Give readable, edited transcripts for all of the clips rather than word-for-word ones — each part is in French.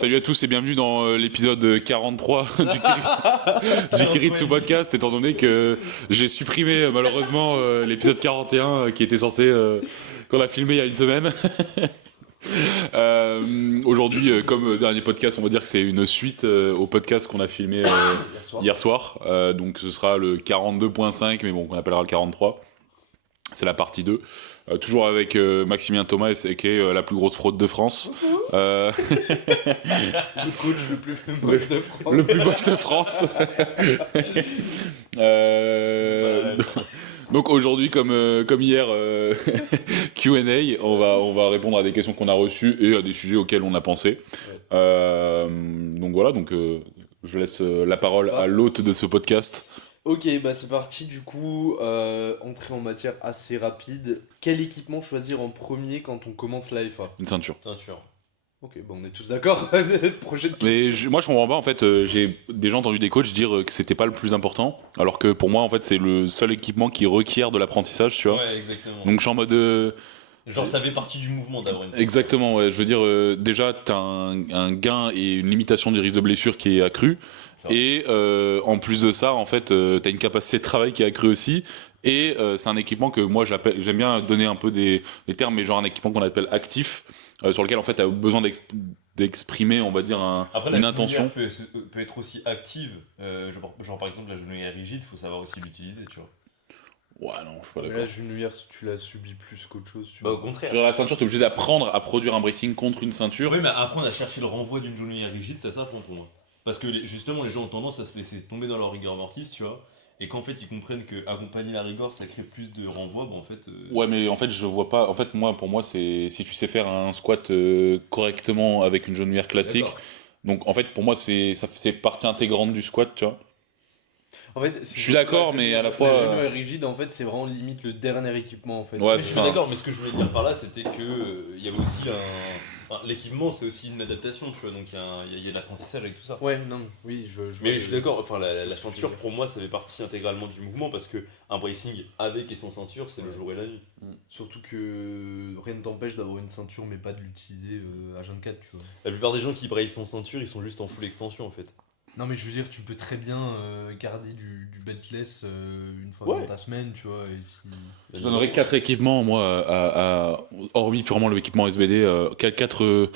Salut à tous et bienvenue dans l'épisode 43 du Kiritsu Podcast, étant donné que j'ai supprimé malheureusement l'épisode 41 qui était censé, qu'on a filmé il y a une semaine. Aujourd'hui, comme dernier podcast, on va dire que c'est une suite au podcast qu'on a filmé hier soir. Donc ce sera le 42.5, mais bon, qu'on appellera le 43. C'est la partie 2. Toujours avec Maximien Thomas, qui est la plus grosse fraude de France. Le coach le plus moche de France. Le plus moche de France. Donc aujourd'hui, comme hier, Q&A, on va répondre à des questions qu'on a reçues et à des sujets auxquels on a pensé. Donc voilà, je laisse la parole à l'hôte de ce podcast. Ok, bah c'est parti du coup, entrée en matière assez rapide. Quel équipement choisir en premier quand on commence la FA? Une ceinture. Ok, bah on est tous d'accord. Prochaine question. Mais moi je comprends pas, en fait, j'ai déjà entendu des coachs dire que c'était pas le plus important, alors que pour moi en fait c'est le seul équipement qui requiert de l'apprentissage, tu vois. Ouais, exactement. Donc je suis en mode... Genre ça fait partie du mouvement d'avoir une ceinture. Exactement, ouais. Je veux dire, déjà, t'as un gain et une limitation du risque de blessure qui est accrue. Et en plus de ça, en fait, t'as une capacité de travail qui est accrue aussi. Et c'est un équipement que moi, j'aime bien donner un peu des termes, mais genre un équipement qu'on appelle actif, sur lequel, en fait, t'as besoin d'exprimer, on va dire, Après, une la intention. peut être aussi active. Genre par exemple, la genouillère rigide, faut savoir aussi l'utiliser, tu vois. Ouais, non, je suis pas Mais d'accord. la genouillère, tu la subis plus qu'autre chose. Tu Bah, au vois. contraire. Sur la ceinture, t'es obligé d'apprendre à produire un bracing contre une ceinture. Oui, mais apprendre à chercher le renvoi d'une genouillère rigide, ça s'apprend pour moi. Parce que justement, les gens ont tendance à se laisser tomber dans leur rigueur mortis, tu vois. Et qu'en fait, ils comprennent que accompagner la rigueur, ça crée plus de renvoi, bah en fait. Ouais, mais en fait, je vois pas. En fait, pour moi, c'est si tu sais faire un squat correctement avec une genouillère classique. D'accord. Donc, en fait, pour moi, c'est partie intégrante du squat, tu vois. En fait, Je suis d'accord, mais à la fois, La genouillère rigide, en fait, c'est vraiment limite le dernier équipement en fait. Ouais, Mais c'est je suis ça. d'accord, mais ce que je voulais dire par là, c'était que il y avait aussi enfin, l'équipement, c'est aussi une adaptation, tu vois, donc il y a de l'apprentissage avec tout ça. Ouais, non, oui, je Mais vois je suis d'accord, enfin la ce que tu ceinture veux dire. pour moi ça fait partie intégralement du mouvement parce que un bracing avec et sans ceinture c'est le jour et la nuit. Surtout que rien ne t'empêche d'avoir une ceinture mais pas de l'utiliser H24, tu vois. La plupart des gens qui braillent sans ceinture ils sont juste en full extension en fait. Non mais je veux dire, tu peux très bien garder du beltless une fois Ouais. dans ta semaine, tu vois, et si... je donnerais 4 équipements, moi, hormis purement l'équipement SBD, 4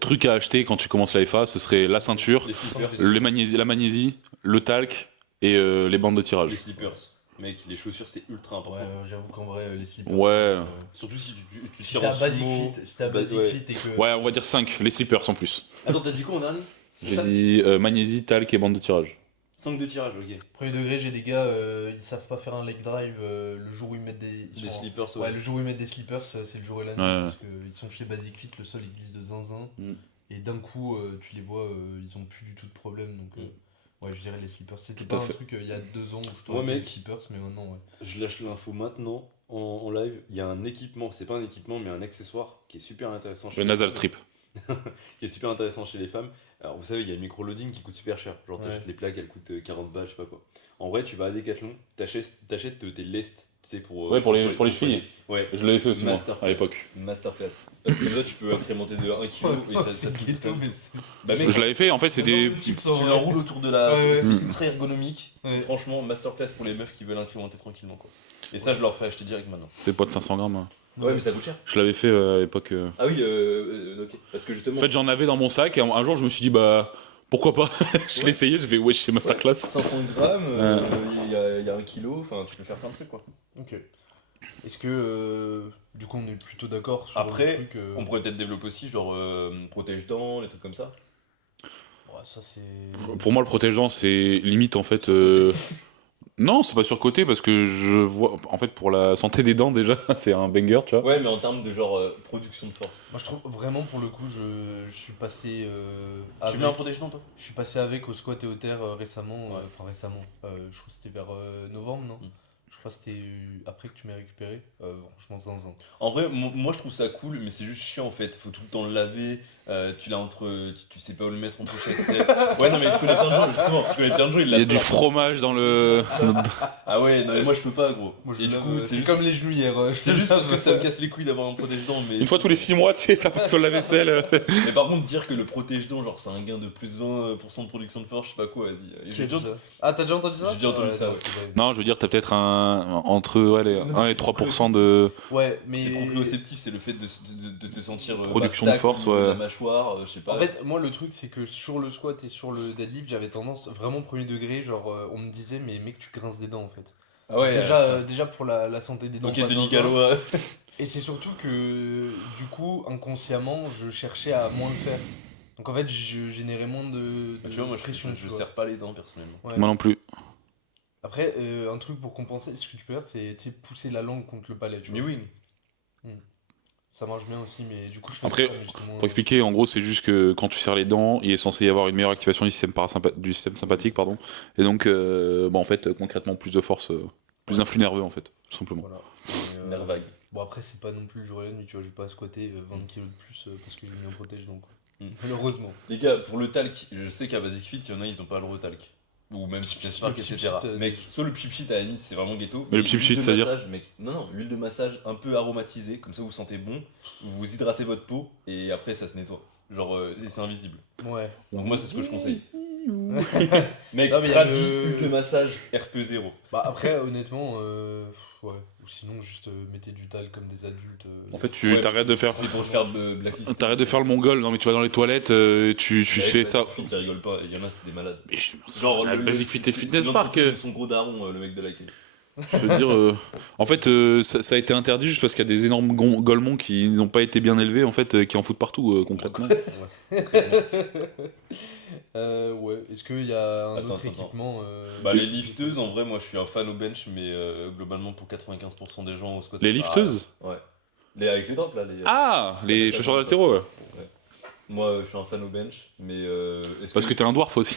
trucs à acheter quand tu commences la FA. Ce serait la ceinture, Les slippers, la magnésie, le talc et les bandes de les tirage. slippers. Mec, les chaussures c'est ultra important. Ouais, j'avoue qu'en vrai, les slippers... Ouais. Surtout si tu Si tires t'as en basic sumo. fit, si t'as Bas- basic ouais. fit et que... Ouais, on va dire 5, les slippers en plus. Attends, t'as dit quoi en dernier? J'ai dit magnésie, talc et bandes de tirage. 5 de tirage, ok. Premier degré, j'ai des gars, ils savent pas faire un leg drive le jour où ils mettent des... Des slippers, Ouais, le jour où ils mettent des slippers, c'est le jour et la nuit, Ouais. parce qu'ils sont chez Basic Fit, le sol il glisse de zinzin, Mm. et d'un coup, tu les vois, ils ont plus du tout de problème, donc ouais, je dirais les slippers. C'était Tout à pas un fait. truc il y a 2 ans où je Ouais, t'aurais dit les mec. slippers, mais maintenant, ouais. Je lâche l'info maintenant en live. Il y a un équipement, c'est pas un équipement mais un accessoire qui est super intéressant chez Le les nasal femmes. strip. Qui est super intéressant chez les femmes. Alors vous savez, il y a le micro-loading qui coûte super cher. Genre t'achètes Ouais. les plaques, elles coûtent 40 balles, je sais pas quoi. En vrai, tu vas à Decathlon, t'achètes tes lestes, tu sais, pour... Ouais, pour les chevilles. Ouais. Je l'avais fait aussi, moi, Masterclass. à l'époque. Masterclass. Parce que là, tu peux incrémenter de 1 kg et ça c'est te coûte ghetto, un- mais c'est... Bah mec, Je l'avais fait, en fait, c'était... tu l'enroules autour de la... Ouais, ouais. C'est Mm. ultra ergonomique. Ouais. Franchement, masterclass pour les meufs qui veulent incrémenter tranquillement, quoi. Et ça, je leur fais acheter direct maintenant. C'était pas de 500 grammes. Hein. Ouais, mais ça coûte cher. Je l'avais fait à l'époque. Ah oui, ok. Parce que justement... En fait, j'en avais dans mon sac et un jour, je me suis dit, bah, pourquoi pas. Je l'ai essayé, j'ai fait, ouais, chez Masterclass. 500 grammes, il y a 1 kilo, enfin tu peux faire plein de trucs quoi. Ok. Est-ce que, du coup, on est plutôt d'accord sur Après, le truc... On pourrait peut-être développer aussi genre protège-dents, les trucs comme ça. Ouais, ça c'est... Pour moi, le protège-dents, c'est limite, en fait... Non, c'est pas surcoté parce que je vois... En fait, pour la santé des dents, déjà, c'est un banger, tu vois. Ouais, mais en termes de genre production de force. Moi je trouve vraiment pour le coup je suis passé Tu avec, mets un protège-dents toi? je suis passé avec au squat et au terre récemment, Ouais. enfin récemment, je crois que c'était vers novembre non Mm. Je crois que c'était après que tu m'as récupéré. Franchement, zinzin. En vrai, moi je trouve ça cool, mais c'est juste chiant en fait. Faut tout le temps le laver. Tu l'as tu sais pas où le mettre entre chaque selle. Ouais, non, mais je connais plein de gens, justement. Je connais plein de gens, ils Il y a lavent du pas. fromage dans le. Ah ouais, non, mais moi je peux pas, gros. Moi, je Et du lave, coup, c'est juste- comme les genouillères. C'est juste parce que ça me casse les couilles d'avoir un protège-dents. Mais Une fois tous les 6 mois, tu sais, ça passe sur la vaisselle. Mais par contre, dire que le protège-dents, genre c'est un gain de plus 20% de production de force, je sais pas quoi, vas-y. Qui a dit ça Ah, t'as déjà entendu ça J'ai déjà entendu ça, non, ouais. c'est vrai. Non, je veux dire, t'as peut-être entre les 1 et 3% de. Ouais, mais. C'est proprioceptif, c'est le fait de te sentir Production de bastac force, au niveau de ouais. la mâchoire, je sais pas. En fait, moi, le truc, c'est que sur le squat et sur le deadlift, j'avais tendance, vraiment premier degré, genre, on me disait, mais mec, tu grinces des dents, en fait. ah ouais, Déjà pour la santé des dents. ok, pas Denis zinzin. Gallois. Et c'est surtout que, du coup, inconsciemment, je cherchais à moins le faire. Donc, en fait, je générais moins de Tu vois, moi pression. je tu vois. serre pas les dents personnellement. Ouais. Moi non plus. Après, un truc pour compenser, ce que tu peux faire, c'est tu sais, pousser la langue contre le palais. Tu Mais vois. oui. Ça marche bien aussi, mais du coup, je fais Après, ça, mais justement, Pour expliquer, en gros, c'est juste que quand tu serres les dents, il est censé y avoir une meilleure activation du du système sympathique, pardon. Et donc, en fait, concrètement, plus de force, plus d'influx nerveux, en fait, tout simplement. voilà. Mais, Nerf vague. bon, après, c'est pas non plus le jour et la nuit, tu vois, je vais pas squatter 20 kilos de plus parce que j'ai mis un protège donc. Mm. Malheureusement. Les gars, pour le talc, je sais qu'à Basic Fit, il y en a, ils ont pas le retalc. Ou même Fitness Park, Le etc. Pip Shit, Mec, soit le Pip Shit à la limite, c'est vraiment ghetto. Mais le Pip l'huile Shit, de c'est-à-dire massage, mec, non, l'huile de massage un peu aromatisée, comme ça vous sentez bon, vous hydratez votre peau et après ça se nettoie. Genre, c'est invisible. Ouais. Donc moi, c'est ce que je conseille. Mec, Non, mais y a traduit, le- huile de massage, RP0. Bah, après, honnêtement, ouais. Ou sinon, juste mettez du talc comme des adultes. En fait, tu Ouais, t'arrêtes de faire. C'est pour te faire de blacklist. T'arrêtes de faire le mongol, non mais tu vas dans les toilettes, tu fais ça. Fit, ça rigole pas, il y en a, c'est des malades. Mais Genre, le Basic Fit et Fitness c'est Park. l'entreprise de son gros daron, le mec de l'accueil. Je veux dire, en fait, ça a été interdit juste parce qu'il y a des énormes golemons qui n'ont pas été bien élevés, en fait, qui en foutent partout, concrètement. Ouais. Est-ce qu'il y a un Attends, autre attends. équipement Bah, les lifteuses, en vrai, moi je suis un fan au bench, mais globalement pour 95% des gens au squat. Les ça sert à rien. lifteuses Ouais. Avec les drops là. Ah, les Ça, chaussures ça, d'haltéro, ouais. Moi je suis un fan au bench, mais. Parce que t'es un dwarf aussi.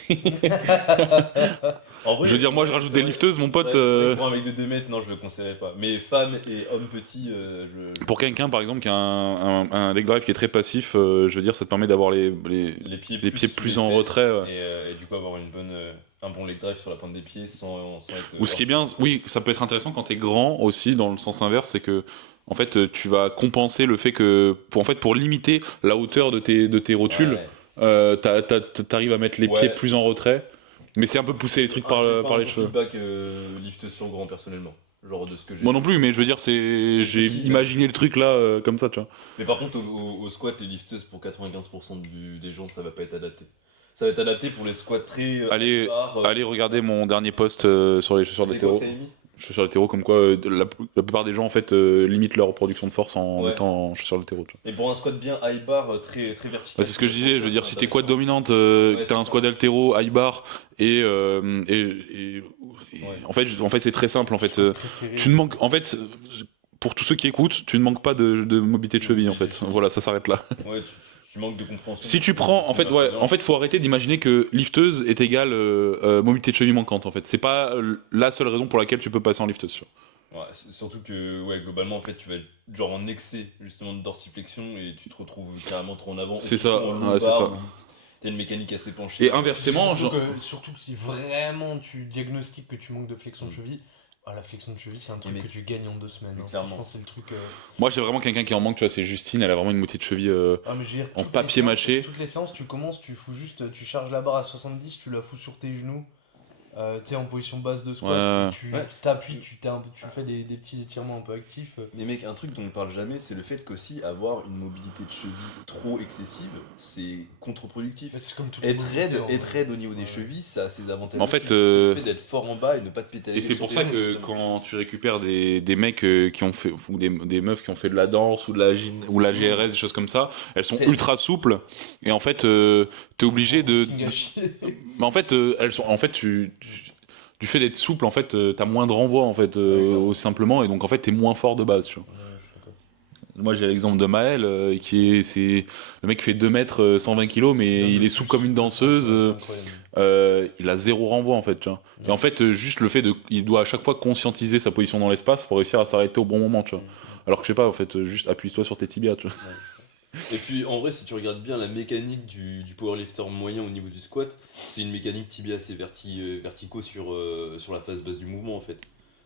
En vrai, Je veux dire, moi je rajoute des lifteuses, mon pote. Pour un mec de 2 mètres, non, je le conseillerais pas. Mais femme et homme petit, Pour quelqu'un, par exemple, qui a un leg drive qui est très passif, je veux dire, ça te permet d'avoir les les pieds sous plus les en fesses retrait. Ouais. et du coup avoir un bon leg drive sur la pointe des pieds sans être. Ou ce qui est bien, oui, ça peut être intéressant quand t'es grand aussi, dans le sens inverse, c'est que en fait, tu vas compenser le fait que, pour limiter la hauteur de tes rotules, Ouais. t'arrives à mettre les Ouais. pieds plus en retrait. Mais c'est un peu pousser les trucs par les cheveux. Pas que lift sur grand personnellement. Genre de ce que j'ai. Moi non plus, mais je veux dire, j'ai imaginé le truc là, comme ça, tu vois. Mais par contre, au squat, les lifteuses, pour 95% des gens, ça va pas être adapté. Ça va être adapté pour les squats très. Allez regarder mon dernier post sur les chaussures d'hétéro. Chaussures d'hétéro, comme quoi la plupart des gens en fait limitent leur production de force en Ouais. étant en chaussures d'hétéro. Tu vois. Et pour un squat bien high bar, très, très vertical. Bah, c'est ce que je disais, je veux dire, si t'es quad dominante, Ouais, que c'est t'as un ça. squat d'haltéro, high bar, et Ouais. en fait c'est très simple en fait. Très serré. Tu ne manques, en fait, pour tous ceux qui écoutent, tu ne manques pas de mobilité de cheville en Mobilité de fait. cheville. Voilà, ça s'arrête là. Ouais, tu manques de compréhension. Si tu prends, en fait, faut arrêter d'imaginer que lifteuse est égale mobilité de cheville manquante en fait. C'est pas la seule raison pour laquelle tu peux passer en lifteuse. Tu vois. Ouais, surtout que, ouais, globalement, en fait, tu vas être genre en excès justement de dorsiflexion et tu te retrouves carrément trop en avant. C'est ou ça, trop en ouais, low c'est bar ça. où t'as une mécanique assez penchée. Et inversement, Surtout que si vraiment tu diagnostiques que tu manques de flexion de cheville, la flexion de cheville c'est un truc Mais- que tu gagnes en 2 semaines. mais Hein. clairement. Franchement, c'est le truc. moi j'ai vraiment quelqu'un qui en manque, tu vois, c'est Justine, elle a vraiment une moitié de cheville. Mais je veux dire, En toutes papier les séances- mâché. Toutes les séances, tu commences, tu fous juste, tu charges la barre à 70, tu la fous sur tes genoux. Tu sais, en position basse de squat, Ouais. tu Ouais. t'appuies, tu fais des petits étirements un peu actifs. Mais mec, un truc dont on parle jamais, c'est le fait qu'aussi avoir une mobilité de cheville trop excessive, c'est contre-productif. C'est comme toutes les Être mobilités, raide, en être vrai. raide au niveau des Ouais. chevilles, ça a ses avantages. En aussi. fait, c'est le fait d'être fort en bas et ne pas te péter la Et gueule c'est sur pour tes ça genoux, que justement. quand tu récupères des mecs qui ont fait, ou des meufs qui ont fait de la danse ou de ou la GRS, des choses comme ça, elles sont C'est- ultra souples et en fait t'es obligé de. Fucking à chier. Mais en fait elles sont, en fait du fait d'être souple en fait t'as moins de renvoi en fait Ouais, clairement. aussi simplement et donc en fait t'es moins fort de base. Tu vois. Ouais, je suis d'accord. Moi, j'ai l'exemple de Maël, c'est le mec fait 2 mètres, 120 kilos, mais il est souple comme une danseuse. Il a 0 renvoi en fait, tu vois. Et en fait, juste le fait il doit à chaque fois conscientiser sa position dans l'espace pour réussir à s'arrêter au bon moment, tu vois. Alors que je sais pas, en fait, juste appuie-toi sur tes tibias, tu vois. Et puis en vrai, si tu regardes bien la mécanique du powerlifter moyen au niveau du squat, c'est une mécanique tibia assez verticaux sur la phase basse du mouvement en fait.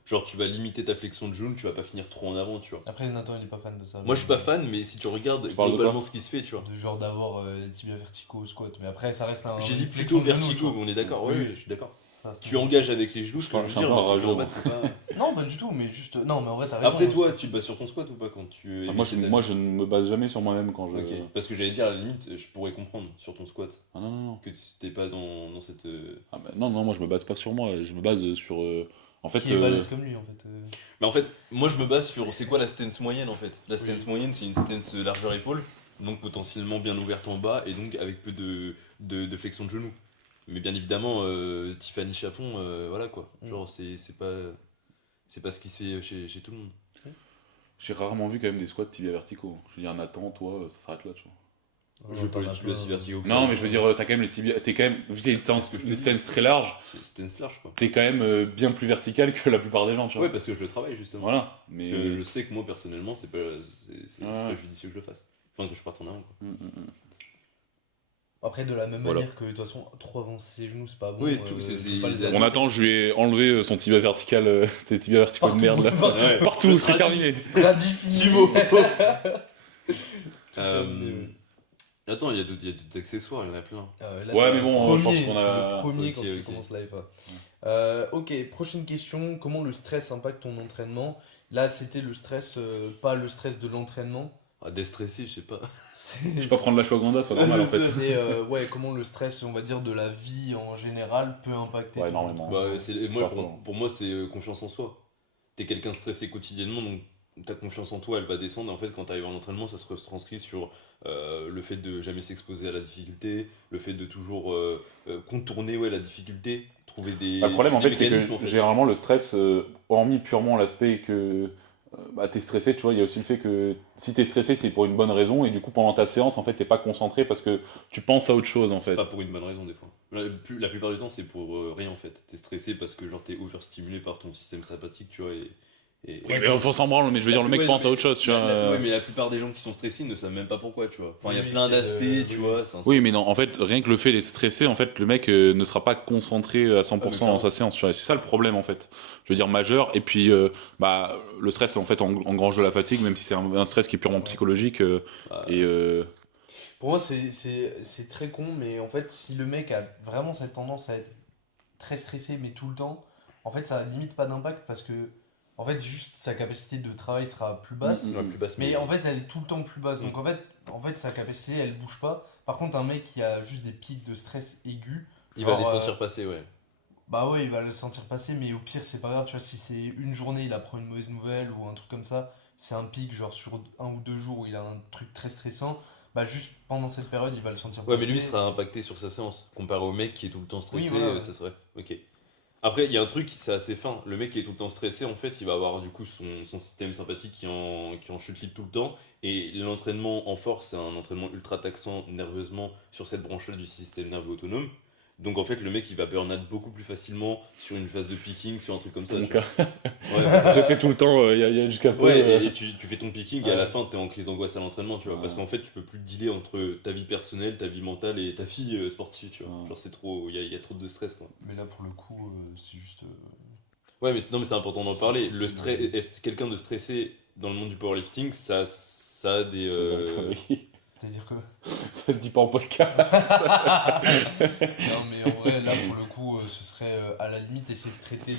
Genre tu vas limiter ta flexion de genou, tu vas pas finir trop en avant, tu vois. Après, Nathan, il est pas fan de ça. Moi je suis pas fan, mais si tu regardes Tu parles de globalement quoi ce qui se fait, tu vois. De genre d'avoir les tibias verticaux au squat. Mais après, ça reste un. J'ai dit une plutôt flexion de genou, verticaux, tu vois. on est d'accord, Oui. oui, je suis d'accord. Ça, Tu engages avec les genoux, je peux Je le suis un dire, peu mais si tu rageux, en bats, t'es pas... Non, pas du tout, mais juste. Non, mais en vrai, t'as raison. Après toi, tu te bases sur ton squat ou pas quand tu... Moi, je ne me base jamais sur moi-même quand je. Ok, parce que j'allais dire, à la limite, je pourrais comprendre sur ton squat, Ah non, non, non. que t'es pas dans cette... Ah bah, non, non, moi, je me base pas sur moi. Je me base sur. En fait. Qui est balèze comme lui, en fait. Mais en fait, moi je me base sur c'est quoi la stance moyenne en fait. La stance moyenne, c'est une stance largeur épaule, donc potentiellement bien ouverte en bas et donc avec peu de flexion de genou. Mais bien évidemment, Tiffany Chapon, voilà quoi. Genre, c'est pas ce qui se fait chez tout le monde. J'ai rarement vu quand même des squats tibias verticaux. Je veux dire, Nathan, toi, ça s'arrête là, tu vois. Je peux pas si vertigo. Non, mais je veux dire, t'as quand même les tibias. T'es quand même. Vu qu'il y a une stance très large, Stance large quoi. t'es quand même bien plus vertical que la plupart des gens, tu vois. Ouais, parce que je le travaille justement. Voilà. Parce Mais. que je sais que moi personnellement, c'est pas judicieux que je le fasse. Enfin, que je parte en avant quoi. Après, de la même Voilà. manière que de toute façon, trop avancer ses genoux, c'est pas bon. Oui, tout, c'est- faut pas les c'est- avancer. On attend, je lui ai enlevé son tibia vertical, tes tibias verticaux de merde là. Ouais. Partout, c'est terminé. Sumo. Attends, il y a d'autres accessoires, il y en a plein. Ouais, mais bon, je pense qu'on a- C'est le premier Ok, quand tu ok. commences la FA. Ok, prochaine question. Comment le stress impacte ton entraînement? Là, c'était le stress, pas le stress de l'entraînement. Ah, déstressé, je sais pas. Je vais pas prendre l'ashwagandha, c'est pas normal en fait. C'est ouais, comment le stress, on va dire, de la vie en général peut impacter Ouais, ton énormément. entraînement. Pour moi, c'est confiance en soi. T'es quelqu'un stressé quotidiennement, donc ta confiance en toi, elle va descendre. En fait, quand t'arrives en entraînement, ça se retranscrit sur le fait de jamais s'exposer à la difficulté, le fait de toujours contourner la difficulté, trouver des. Le problème, en des fait, c'est que mécanismes, en fait. généralement, le stress, hormis purement l'aspect que t'es stressé, tu vois, il y a aussi le fait que si t'es stressé, c'est pour une bonne raison, et du coup, pendant ta séance, en fait, t'es pas concentré parce que tu penses à autre chose, en fait. C'est pas pour une bonne raison, des fois. La plupart du temps, c'est pour rien, en fait. T'es stressé parce que genre t'es overstimulé par ton système sympathique, tu vois, Oui, mais on s'en branle, mais je veux dire, le mec Ouais, pense non, à autre chose, tu vois. Ouais, mais la plupart des gens qui sont stressés ne savent même pas pourquoi, tu vois. Enfin, il y a Oui, plein c'est d'aspects, tu oui. vois. c'est un- Oui, mais non, en fait, rien que le fait d'être stressé, en fait, le mec ne sera pas concentré à 100% dans sa séance, tu vois. Et c'est ça le problème, en fait. Je veux dire, majeur. Et puis, le stress, en fait, engrange de la fatigue, même si c'est un stress qui est purement psychologique. Ah, Et Pour moi, c'est très con, mais en fait, si le mec a vraiment cette tendance à être très stressé, mais tout le temps, en fait, ça a limite pas d'impact parce que, en fait, juste sa capacité de travail sera plus basse. ouais, plus basse, Mais en fait, elle est tout le temps plus basse. Donc en fait, sa capacité, elle bouge pas. Par contre, un mec qui a juste des pics de stress aigus, il va genre, les sentir passer, ouais. bah ouais, il va le sentir passer, mais au pire, c'est pas grave. Tu vois, si c'est une journée, il apprend une mauvaise nouvelle ou un truc comme ça, c'est un pic, genre sur 1 ou 2 jours où il a un truc très stressant, bah juste pendant cette période, il va le sentir Ouais, passer. mais lui sera impacté sur sa séance, comparé au mec qui est tout le temps stressé, Oui, voilà, ouais. ça serait. Ok. Après, il y a un truc, c'est assez fin. Le mec qui est tout le temps stressé, en fait, il va avoir du coup son système sympathique qui en chute libre tout le temps. Et l'entraînement en force, c'est un entraînement ultra taxant nerveusement sur cette branche-là du système nerveux autonome. Donc en fait, le mec il va burn out beaucoup plus facilement sur une phase de picking, sur un truc comme ça. c'est mon tu cas. vois. Ouais, mais ça- Stressé tout le temps, il y a jusqu'à peu. Ouais, et tu fais ton picking et à la Ouais. fin t'es en crise d'angoisse à l'entraînement, tu vois. Ouais. Parce qu'en fait, tu peux plus dealer entre ta vie personnelle, ta vie mentale et ta vie sportive, tu vois. Ouais. Genre, c'est trop. Il y a trop de stress, quoi. Mais là, pour le coup, c'est juste. Ouais, mais non, mais c'est important d'en C'est parler. cool, Le stress, ouais. être quelqu'un de stressé dans le monde du powerlifting, ça a des. C'est-à-dire que. Ça se dit pas en podcast. Non, mais en vrai, là, pour le coup, ce serait à la limite essayer de traiter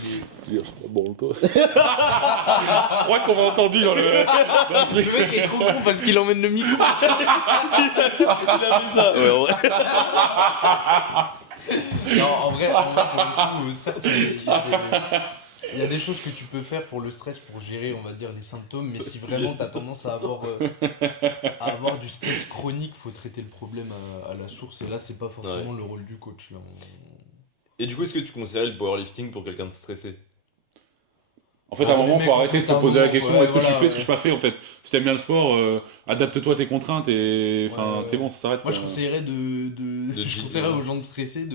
les. Bon, toi. Je crois qu'on m'a entendu dans le. Le mec est trop con parce qu'il emmène le micro. Il a mis ça. Ouais, en vrai. Non, en vrai, pour le coup, certes, il y a des choses que tu peux faire pour le stress, pour gérer, on va dire, les symptômes, mais si vraiment tu as tendance à avoir du stress chronique, faut traiter le problème à la source, et là, c'est pas forcément le rôle du coach. Là. Et du coup, est-ce que tu considères le powerlifting pour quelqu'un de stressé? En fait, à un moment, mais faut arrêter de se faut poser la un question moment, est-ce que ouais, je fais voilà, ce que je pas fait en fait. Si t'aimes bien le sport, adapte-toi à tes contraintes et enfin Ouais, c'est ouais. bon, ça s'arrête. Moi, quoi. je conseillerais je dealer, conseillerais aux gens de stresser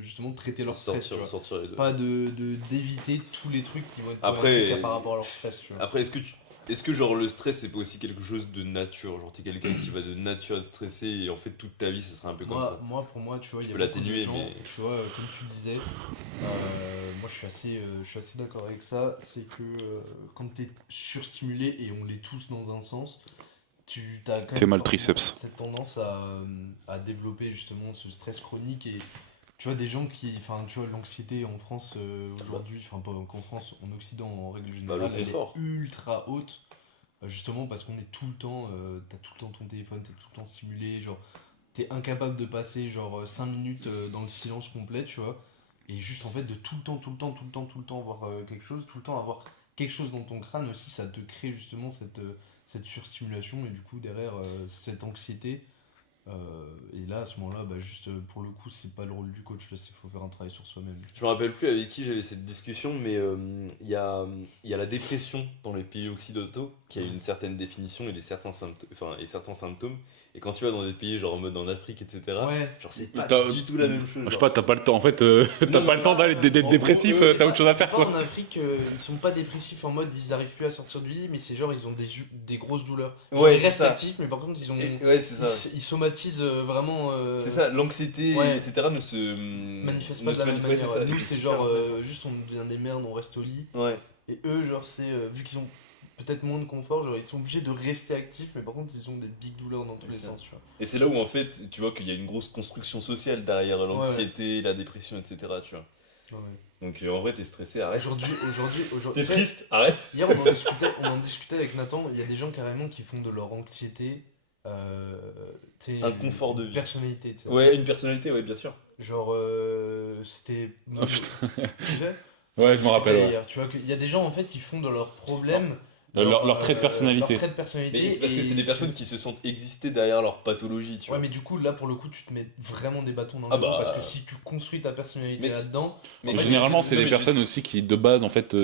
justement de traiter leur stress, tu vois. sortir les deux. Pas d'éviter tous les trucs qui vont être Après- problématiques par rapport à leur stress, tu vois. Après, est-ce que genre le stress c'est pas aussi quelque chose de nature? Genre t'es quelqu'un qui va de nature être stressé et en fait toute ta vie ça sera un peu comme ça. Pour moi, tu vois, il y a peux beaucoup de l'atténuer, gens, mais- tu vois, comme tu disais, moi je suis assez d'accord avec ça, c'est que quand t'es surstimulé, et on l'est tous dans un sens, tu as quand T'es même mal forcément triceps. cette tendance à développer justement ce stress chronique et tu vois des gens qui, enfin tu vois l'anxiété en France aujourd'hui, enfin pas qu'en France, en Occident en règle Bah, générale, le elle est confort. ultra haute. Justement parce qu'on est tout le temps, t'as tout le temps ton téléphone, t'es tout le temps stimulé, genre t'es incapable de passer genre 5 minutes dans le silence complet, tu vois. Et juste en fait de tout le temps, tout le temps, tout le temps, tout le temps avoir quelque chose, tout le temps avoir quelque chose dans ton crâne aussi, ça te crée justement cette surstimulation et du coup derrière cette anxiété. Et là à ce moment-là, bah, juste pour le coup, c'est pas le rôle du coach, là, il faut faire un travail sur soi-même. Je me rappelle plus avec qui j'avais cette discussion, mais il y a la dépression dans les pays occidentaux qui a une certaine définition et certains symptômes. Et quand tu vas dans des pays genre en mode en Afrique, etc., Ouais. genre c'est pas T'as- du tout la même chose. Je sais genre. pas, t'as pas le temps en fait, t'as Non, pas le temps d'être En dépressif, gros, t'as autre chose à faire pas quoi. en Afrique, ils sont pas dépressifs en mode ils arrivent plus à sortir du lit, mais c'est genre ils ont des grosses douleurs. Genre, Ouais, ils c'est restent ça. actifs, mais par contre ils ont Ouais, c'est ça. ils somatisent vraiment. C'est ça, l'anxiété, ouais. etc. ne se Manifestent ne pas de se la même manifeste- manière. ouais, c'est ça, Nous c'est super genre intéressant. juste on devient des merdes, on reste au lit. Ouais. Et eux genre c'est vu qu'ils ont peut-être moins de confort, genre ils sont obligés de rester actifs, mais par contre ils ont des big douleurs dans tous les C'est ça. sens, tu vois. Et c'est là où en fait tu vois qu'il y a une grosse construction sociale derrière l'anxiété, la dépression, etc. Tu vois. Ouais, ouais. Donc en vrai t'es stressé, arrête. Aujourd'hui. T'es triste, arrête. Hier, on en discutait avec Nathan. Il y a des gens carrément qui font de leur anxiété tu sais, Un confort de une vie. personnalité. Tu sais. Ouais, une personnalité, ouais, bien sûr. Genre, c'était. Oh, putain. Tu sais Ouais, je me rappelle. Ouais. hier. Tu vois qu'il y a des gens en fait, ils font de leurs problèmes. Leur trait de personnalité. Leur trait de personnalité. Mais c'est parce que et c'est des personnes qui se sentent exister derrière leur pathologie, tu Ouais, vois. mais du coup, là pour le coup, tu te mets vraiment des bâtons dans Ah les roues bah, parce que si tu construis ta personnalité mais- là-dedans. Mais Généralement, c'est non, des mais personnes aussi qui, de base, en fait,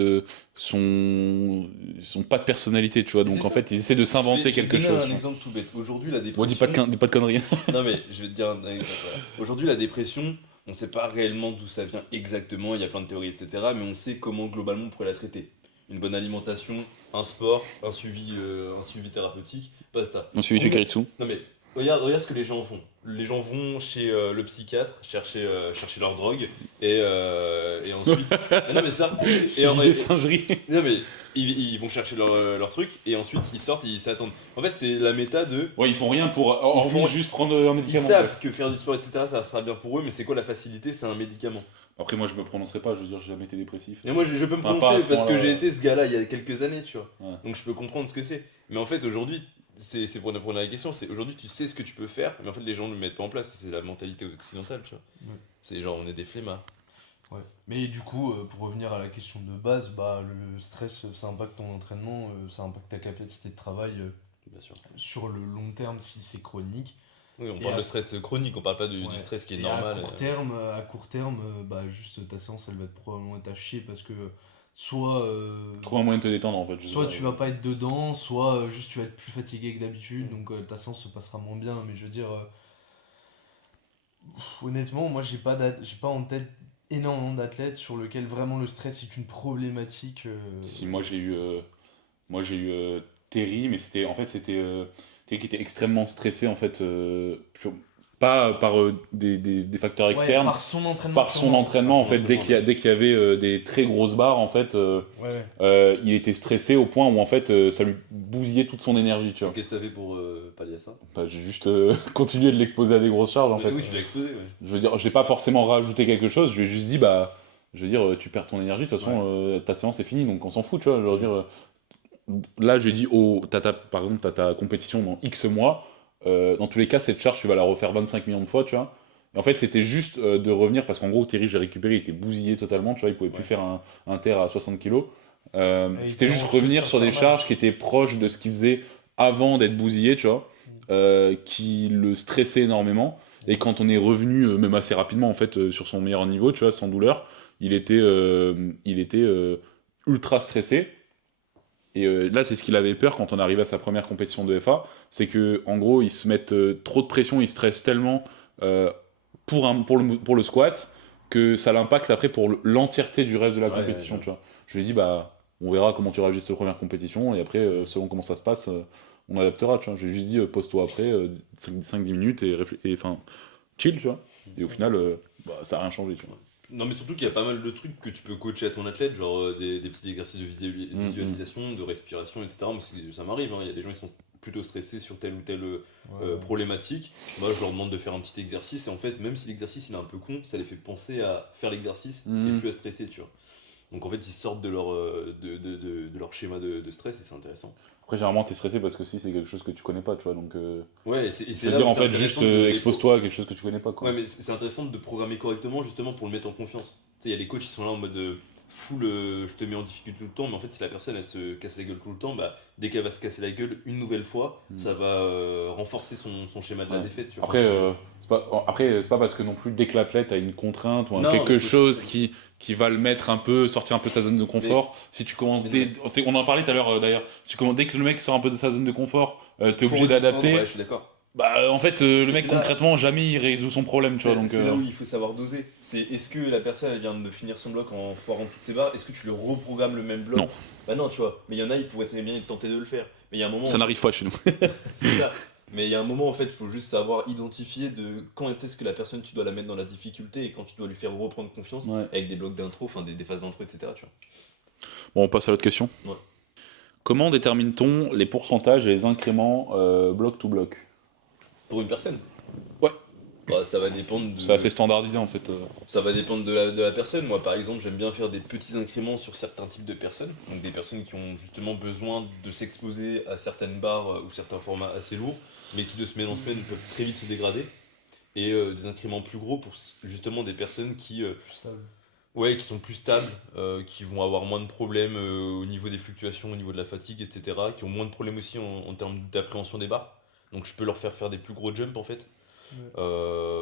sont pas de personnalité, tu vois. Mais Donc, c'est en ça. fait, ils essaient de s'inventer quelque Je vais te chose. donner tu un vois. exemple tout bête. Aujourd'hui, la Bon, dépression. dis pas de conneries. Non, mais je vais te dire un exemple. Voilà. Aujourd'hui, la dépression, on sait pas réellement d'où ça vient exactement. Il y a plein de théories, etc. Mais on sait comment globalement on pourrait la traiter. Une bonne alimentation, un sport, un suivi thérapeutique, basta. On suit chez Kiritsu. Non mais regarde ce que les gens font. Les gens vont chez le psychiatre chercher leur drogue et ensuite. non mais ça. L'idée singerie. non mais ils vont chercher leur truc et ensuite ils sortent et ils s'attendent. En fait c'est la méta de. Ouais, ils font rien pour. Hormis font- juste prendre un Ils médicament. savent que faire du sport etc ça sera bien pour eux mais c'est quoi la facilité? C'est un médicament. Après, moi, je me prononcerai pas, je veux dire, j'ai jamais été dépressif. Et moi je peux me Enfin, pas à prononcer ce parce que point-là. j'ai été ce gars-là il y a quelques années tu vois. Ouais. Donc je peux comprendre ce que c'est. Mais en fait aujourd'hui. C'est pour répondre à la question, c'est aujourd'hui tu sais ce que tu peux faire, mais en fait les gens ne le mettent pas en place, c'est la mentalité occidentale, tu vois. Ouais. C'est genre on est des flemmards. Ouais. Mais du coup, pour revenir à la question de base, bah, le stress, ça impacte ton entraînement, ça impacte ta capacité de travail Bien sûr. sur le long terme si c'est chronique. Oui, on Et parle à- de stress chronique, on parle pas du Ouais. stress qui est Et normal. À court terme bah, juste ta séance, elle va être probablement être à chier parce que soit, Trouve un moyen de te détendre, en fait. je veux soit dire. tu vas pas être dedans, soit juste tu vas être plus fatigué que d'habitude, donc ta séance se passera moins bien. Mais je veux dire, honnêtement, moi j'ai pas en tête énormément d'athlètes sur lesquels vraiment le stress est une problématique. Si, moi, j'ai eu. Terry, mais c'était Terry qui était extrêmement stressé, en fait. Pas par des facteurs Ouais, externes. par son entraînement. Par son sûrement. entraînement, en Par son fait, dès qu'il y avait des très grosses barres, en fait, Ouais, ouais. il était stressé au point où, en fait, ça lui bousillait toute son énergie, tu vois. Qu'est-ce que t'avais pour pallier à ça? Bah, j'ai juste continué de l'exposer à des grosses charges, en fait. Oui, tu l'as exposé, ouais. Je veux dire, j'ai pas forcément rajouté quelque chose, je lui ai juste dit, bah, je veux dire, tu perds ton énergie, de toute façon, ta séance est finie, donc on s'en fout, tu vois. Je veux dire, là, je lui ai dit, par exemple, t'as ta compétition dans X mois, dans tous les cas, cette charge, tu vas la refaire 25 millions de fois, tu vois. Et en fait, c'était juste de revenir, parce qu'en gros, Thierry, j'ai récupéré, il était bousillé totalement, tu vois, il pouvait plus faire un terre à 60 kg. il C'était était juste en revenir chute sur des infernale. charges qui étaient proches de ce qu'il faisait avant d'être bousillé, tu vois, qui le stressait énormément. Et quand on est revenu, même assez rapidement, en fait, sur son meilleur niveau, tu vois, sans douleur, il était ultra stressé. Et là, c'est ce qu'il avait peur quand on arrivait à sa première compétition de FA, c'est que en gros, ils se mettent trop de pression, ils stressent tellement pour le squat que ça l'impacte après pour l'entièreté du reste de la compétition. Tu vois. Je lui ai dit, bah, on verra comment tu réagis sur la première compétition, et après, selon comment ça se passe, on adaptera. Tu vois. Je lui ai juste dit, pose-toi après 5-10 minutes et enfin, chill, tu vois. Et au final, bah, ça n'a rien changé. Tu vois. Non, mais surtout qu'il y a pas mal de trucs que tu peux coacher à ton athlète, genre des petits exercices de visualisation, de respiration, etc. Moi, ça m'arrive, hein. Il y a des gens qui sont plutôt stressés sur telle ou telle problématique. Moi, je leur demande de faire un petit exercice, et en fait, même si l'exercice il est un peu con, ça les fait penser à faire l'exercice et plus à stresser, tu vois. Donc en fait, ils sortent de leur schéma de stress, et c'est intéressant. Après, généralement, t'es stressé parce que si c'est quelque chose que tu connais pas, tu vois. Donc, ouais, et c'est c'est là dire où en c'est fait, juste intéressant expose-toi à quelque chose que tu connais pas, quoi. Ouais, mais c'est intéressant de programmer correctement justement pour le mettre en confiance. Tu sais, il y a des coachs qui sont là en mode full, je te mets en difficulté tout le temps, mais en fait, si la personne elle se casse la gueule tout le temps, bah, dès qu'elle va se casser la gueule une nouvelle fois, ça va renforcer son schéma de la défaite. Tu vois. Après, c'est pas parce que non plus, dès que l'athlète a une contrainte ou Non, quelque mais faut- chose qui va le mettre un peu, sortir un peu de sa zone de confort, si tu commences on en parlait tout à l'heure d'ailleurs, dès que le mec sort un peu de sa zone de confort, t'es obligé d'adapter. Ouais, je suis d'accord. Bah, en fait, le Mais mec c'est là- concrètement, jamais il résout son problème, tu vois. Donc, C'est là où il faut savoir doser. C'est est-ce que la personne elle vient de finir son bloc en foirant toutes ses barres, est-ce que tu le reprogrammes le même bloc? Non. Bah non, tu vois. Mais il y en a, ils pourraient très bien tenter de le faire. Mais il y a un moment. ça n'arrive pas chez nous. C'est ça. Mais il y a un moment en fait, il faut juste savoir identifier de quand est-ce que la personne tu dois la mettre dans la difficulté et quand tu dois lui faire reprendre confiance Ouais. avec des blocs d'intro, enfin des phases d'intro, etc. Tu vois. Bon, on passe à l'autre question. Ouais. Comment détermine-t-on les pourcentages et les incréments bloc to bloc? Pour une personne. Ouais. Bah, ça va dépendre. C'est assez standardisé en fait. Ça va dépendre de la personne. Moi, par exemple, j'aime bien faire des petits incréments sur certains types de personnes. Donc, des personnes qui ont justement besoin de s'exposer à certaines barres ou certains formats assez lourds, mais qui de semaine en semaine peuvent très vite se dégrader. Et des incréments plus gros pour justement des personnes qui, Plus stable. ouais, qui sont plus stables, qui vont avoir moins de problèmes au niveau des fluctuations, au niveau de la fatigue, etc. Qui ont moins de problèmes aussi en termes d'appréhension des barres. Donc, je peux leur faire des plus gros jumps en fait.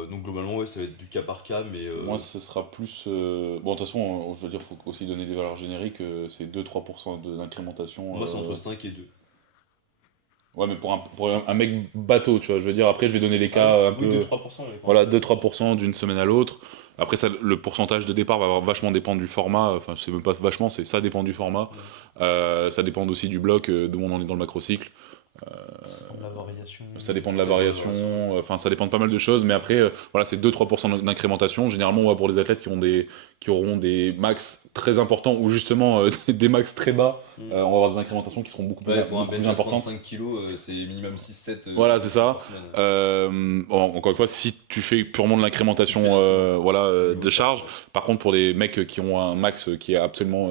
Donc globalement ouais, ça va être du cas par cas, mais Moi, ce sera plus. Bon, de toute façon, je veux dire, il faut aussi donner des valeurs génériques. C'est 2-3% d'incrémentation. moi c'est entre 5 et 2. Ouais, mais pour un mec bateau, tu vois. Je veux dire, après, je vais donner les cas un oui, peu. 2-3%. Voilà, 2-3% d'une semaine à l'autre. Après, ça, le pourcentage de départ va vachement dépendre du format. Enfin, c'est même pas vachement, ça dépend du format. Ça dépend aussi du bloc, de où on en est dans le macrocycle. La variation. Ça dépend de la variation, enfin ça dépend de pas mal de choses, mais après, voilà, c'est 2-3% d'incrémentation. Généralement, on va pour des athlètes qui auront des max très importants ou justement des max très bas. On va avoir des incrémentations qui seront beaucoup plus, pour un beaucoup bench plus à importantes. 35 kg, c'est minimum 6-7 Voilà, c'est ça. par semaine. Bon, encore une fois, si tu fais purement de l'incrémentation de charge, par contre, pour des mecs qui ont un max qui est absolument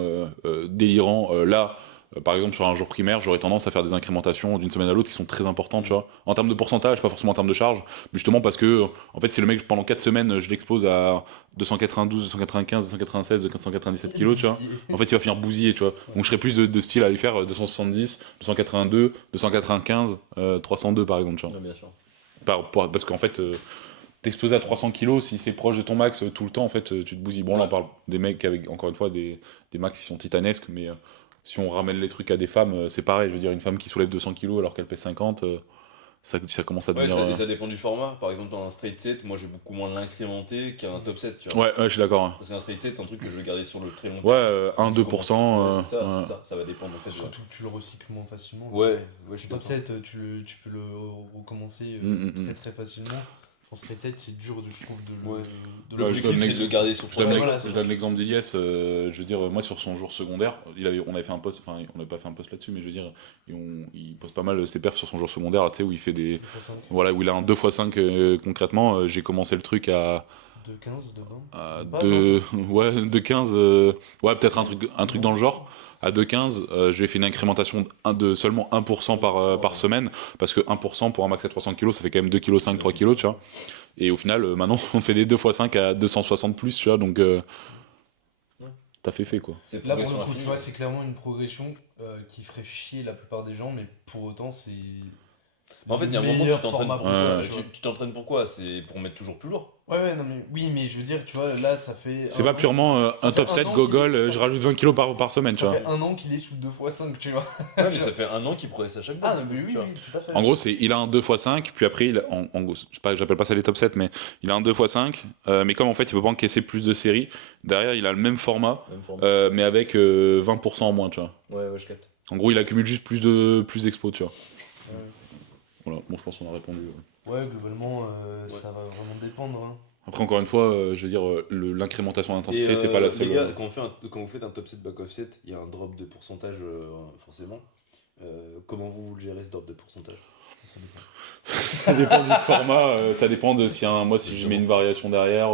délirant, là, par exemple, sur un jour primaire, j'aurais tendance à faire des incrémentations d'une semaine à l'autre qui sont très importantes, tu vois. En termes de pourcentage, pas forcément en termes de charge, mais justement parce que, en fait, si le mec, pendant 4 semaines, je l'expose à 292, 295, 296, 297 kilos, tu vois, en fait, il va finir bousillé, tu vois. Donc, je serais plus de style à lui faire 270, 282, 295, 302, par exemple, tu vois. Ouais, bien sûr. Parce qu'en fait, t'exposer à 300 kilos, si c'est proche de ton max tout le temps, en fait, tu te bousilles. Bon, là, on parle des mecs avec, encore une fois, des max qui sont titanesques, mais si on ramène les trucs à des femmes, c'est pareil. Je veux dire, une femme qui soulève 200 kilos alors qu'elle pèse 50, ça commence à Ouais, devenir. ça dépend du format. Par exemple, dans un straight set, moi j'ai beaucoup moins l'incrémenté qu'un top set. Tu vois. Ouais, je suis d'accord. Hein. Parce qu'un straight set, c'est un truc que je veux garder sur le très long terme. Ouais, 1-2%. Ouais, c'est ça, ça va dépendre en fait. Surtout que tu le recycles moins facilement. Ouais, je suis Top d'accord. 7, tu peux le recommencer très très facilement. En straight 7, c'est dur, je trouve, Ouais. de L'objectif, c'est de le garder sur Je donne, Ouais, voilà, je donne l'exemple d'Iliès, je veux dire, moi sur son jour secondaire, on avait fait un post, enfin on n'avait pas fait un post là-dessus, mais je veux dire, il poste pas mal ses perfs sur son jour secondaire, là, tu sais, où il fait des. Voilà, où il a un 2x5 concrètement, j'ai commencé le truc à. De 15, de 20 À Pas, ouais, de 15, ouais, peut-être un truc dans le genre. À 2,15, je lui ai fait une incrémentation de seulement 1% par semaine, parce que 1% pour un max à 300 kg, ça fait quand même 2,5 kg, 3 kg, tu vois. Et au final, maintenant, on fait des 2x5 à 260 plus, tu vois, donc t'as fait quoi. C'est Là, pour le progression coup, tu infinie. vois, c'est clairement une progression qui ferait chier la plupart des gens, mais pour autant, En fait, il y a un moment où tu meilleur t'entraînes format pour Ouais, quoi ouais. Tu t'entraînes pour quoi? C'est pour mettre toujours plus lourd. Ouais, non, mais oui, mais je veux dire, tu vois, là, ça fait. C'est un pas an- purement ça un fait top un 7 an gogol, qu'il est- je rajoute 20 kilos par semaine, tu Ça vois. fait un an qu'il est sous 2x5, tu vois. Ouais, mais ça fait un an qu'il progresse à chaque fois. Ah, non, mais oui, tu vois. oui, tout à fait. En gros, il a un 2x5, puis après, en gros, je sais pas, j'appelle pas ça les top 7, mais il a un 2x5, mais comme en fait, il peut pas encaisser plus de séries, derrière, il a le même format, Même forme. mais avec 20% en moins, tu vois. Ouais, je capte. En gros, il accumule juste plus d'expos, tu vois. Voilà, bon, je pense qu'on a répondu. Ouais, globalement, ça va vraiment dépendre. Hein. Après, encore une fois, je veux dire, l'incrémentation d'intensité, c'est pas la seule. Les gars, quand vous faites un top 7 back off set, il y a un drop de pourcentage forcément. Comment vous le gérez ce drop de pourcentage? Ça dépend. Ça dépend du format, ça dépend de si moi si je mets une variation derrière,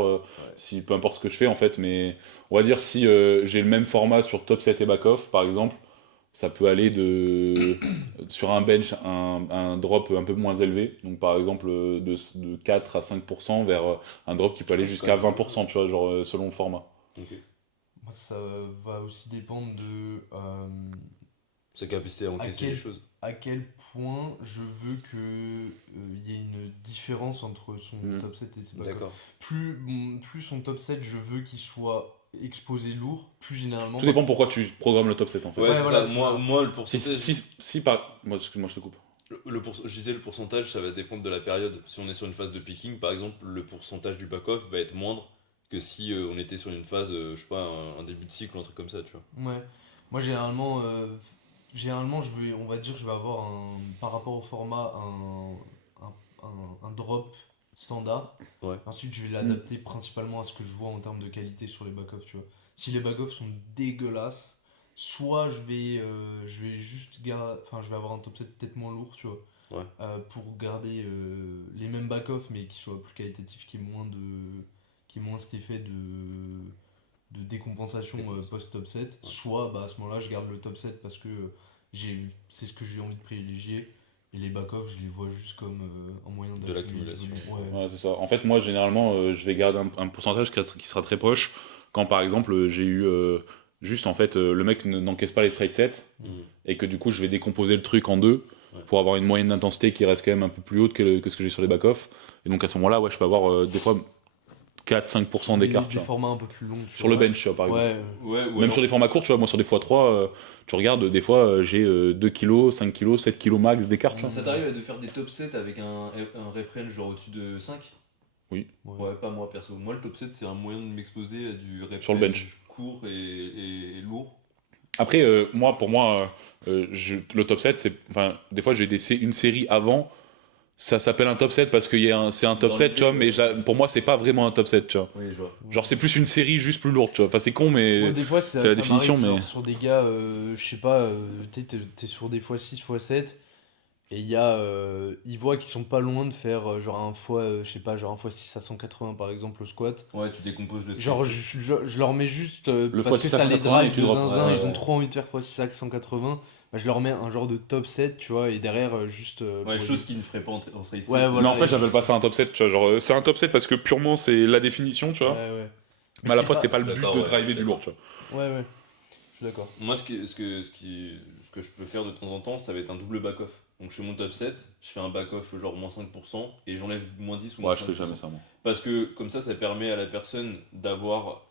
si peu importe ce que je fais en fait, mais on va dire si j'ai le même format sur top 7 et back off par exemple, ça peut aller de sur un bench un drop un peu moins élevé, donc par exemple de 4 à 5% vers un drop qui peut aller jusqu'à 20%, tu vois, genre selon le format. Ok. Moi, ça va aussi dépendre de Sa capacité à encaisser les choses. à quel point je veux que il y ait une différence entre son top 7 et ses back-off. D'accord. Plus son top 7, je veux qu'il soit exposé lourd, plus généralement. Tout dépend pourquoi tu programmes le top 7 en fait. Ouais, Ouais, c'est voilà, ça. c'est Moi, ça. moi, le Si, pourcentage. moi, excuse-moi, je te coupe. Je disais le pourcentage, ça va dépendre de la période. Si on est sur une phase de picking, par exemple, le pourcentage du back-off va être moindre que si on était sur une phase, je sais pas, un début de cycle ou un truc comme ça, tu vois. Ouais. Moi, généralement, on va dire que je vais avoir par rapport au format un drop standard. Ouais. Ensuite, je vais l'adapter principalement à ce que je vois en termes de qualité sur les back-off, tu vois. Si les back-off sont dégueulasses, soit je vais je vais avoir un top 7 peut-être moins lourd, tu vois. Ouais. Pour garder les mêmes back-off, mais qui soit plus qualitatif, qui ait moins cet effet de décompensation post-top 7. Soit à ce moment-là, je garde le top 7 parce que c'est ce que j'ai envie de privilégier. Et les back-off, je les vois juste comme un moyen De l'accumulation. Ouais. Ouais, c'est ça. En fait, moi, généralement, je vais garder un pourcentage qui sera très proche quand, par exemple, j'ai eu juste, en fait, le mec n'encaisse pas les straight sets Mhm. et que du coup, je vais décomposer le truc en deux pour avoir une moyenne d'intensité qui reste quand même un peu plus haute que ce que j'ai sur les back-off. Et donc, à ce moment-là, ouais, je peux avoir des fois 4-5% d'écart. tu Des vois. formats un peu plus longs. Tu Sur vois. le bench, tu vois, par exemple. Ouais. Ouais, ou Même alors- sur des formats courts, tu vois, moi, sur des x3, tu regardes, des fois, j'ai 2 kg, 5 kg, 7 kg max d'écart. tu vois. Ça t'arrive de faire des top 7 avec un rep range genre au-dessus de 5? Oui. Ouais, pas moi perso. Moi, le top 7, c'est un moyen de m'exposer à du rep Sur le range bench. court et lourd. Après, pour moi, le top 7, enfin, des fois, j'ai une série avant, ça s'appelle un top 7 parce que c'est un top Dans 7, tu vois, l'idée, mais pour moi, c'est pas vraiment un top 7, tu vois. Oui, je vois. Genre, c'est plus une série juste plus lourde, tu vois. Enfin, c'est con, mais Ouais, des fois, c'est la définition, m'arrive, mais. genre, sur des gars, je sais pas, t'es sur des x6, x7, et ils voient qu'ils sont pas loin de faire genre je sais pas, genre un x6 à 180 par exemple au squat. Ouais, tu décomposes le Genre, stress. je leur mets juste, Le parce que x6 à ça les 180 et drive tu de drops. zinzin, Ouais, ils ont ouais. trop envie de faire x6 à 180, bah, je leur mets un genre de top 7, tu vois, et derrière, juste. Ouais, pour chose qu'ils ne feraient pas en straight Ouais, set. voilà. Mais en fait, et j'appelle juste- pas ça un top 7, tu vois. Genre, c'est un top 7 parce que purement, c'est la définition, tu vois. Ouais. Mais à la fois, c'est pas je le suis but d'accord, de ouais, driver je suis du lourd, tu vois. Ouais. Je suis d'accord. Moi, ce que je peux faire de temps en temps, ça va être un double back-off. Donc, je fais mon top 7, je fais un back-off genre moins 5% et j'enlève moins 10 ou moins Ouais, je fais 5%. jamais ça, moi. Parce que comme ça permet à la personne d'avoir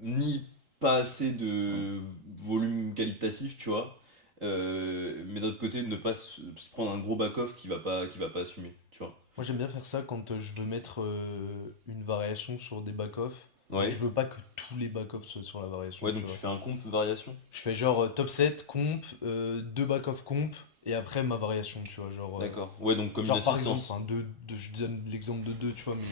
ni pas assez de volume qualitatif, tu vois, mais d'autre côté, de ne pas se prendre un gros back-off qui va pas assumer, tu vois. Moi, j'aime bien faire ça quand je veux mettre une variation sur des back-off. Ouais, Et je veux pas que tous les back-off soient sur la variation. ouais, tu donc tu vois. fais un comp variation. Je fais genre top 7, comp, 2 back-off comp, et après ma variation, tu vois. Genre, D'accord. Ouais, donc comme genre une par assistance. exemple, je donne l'exemple de 2, tu vois, mais.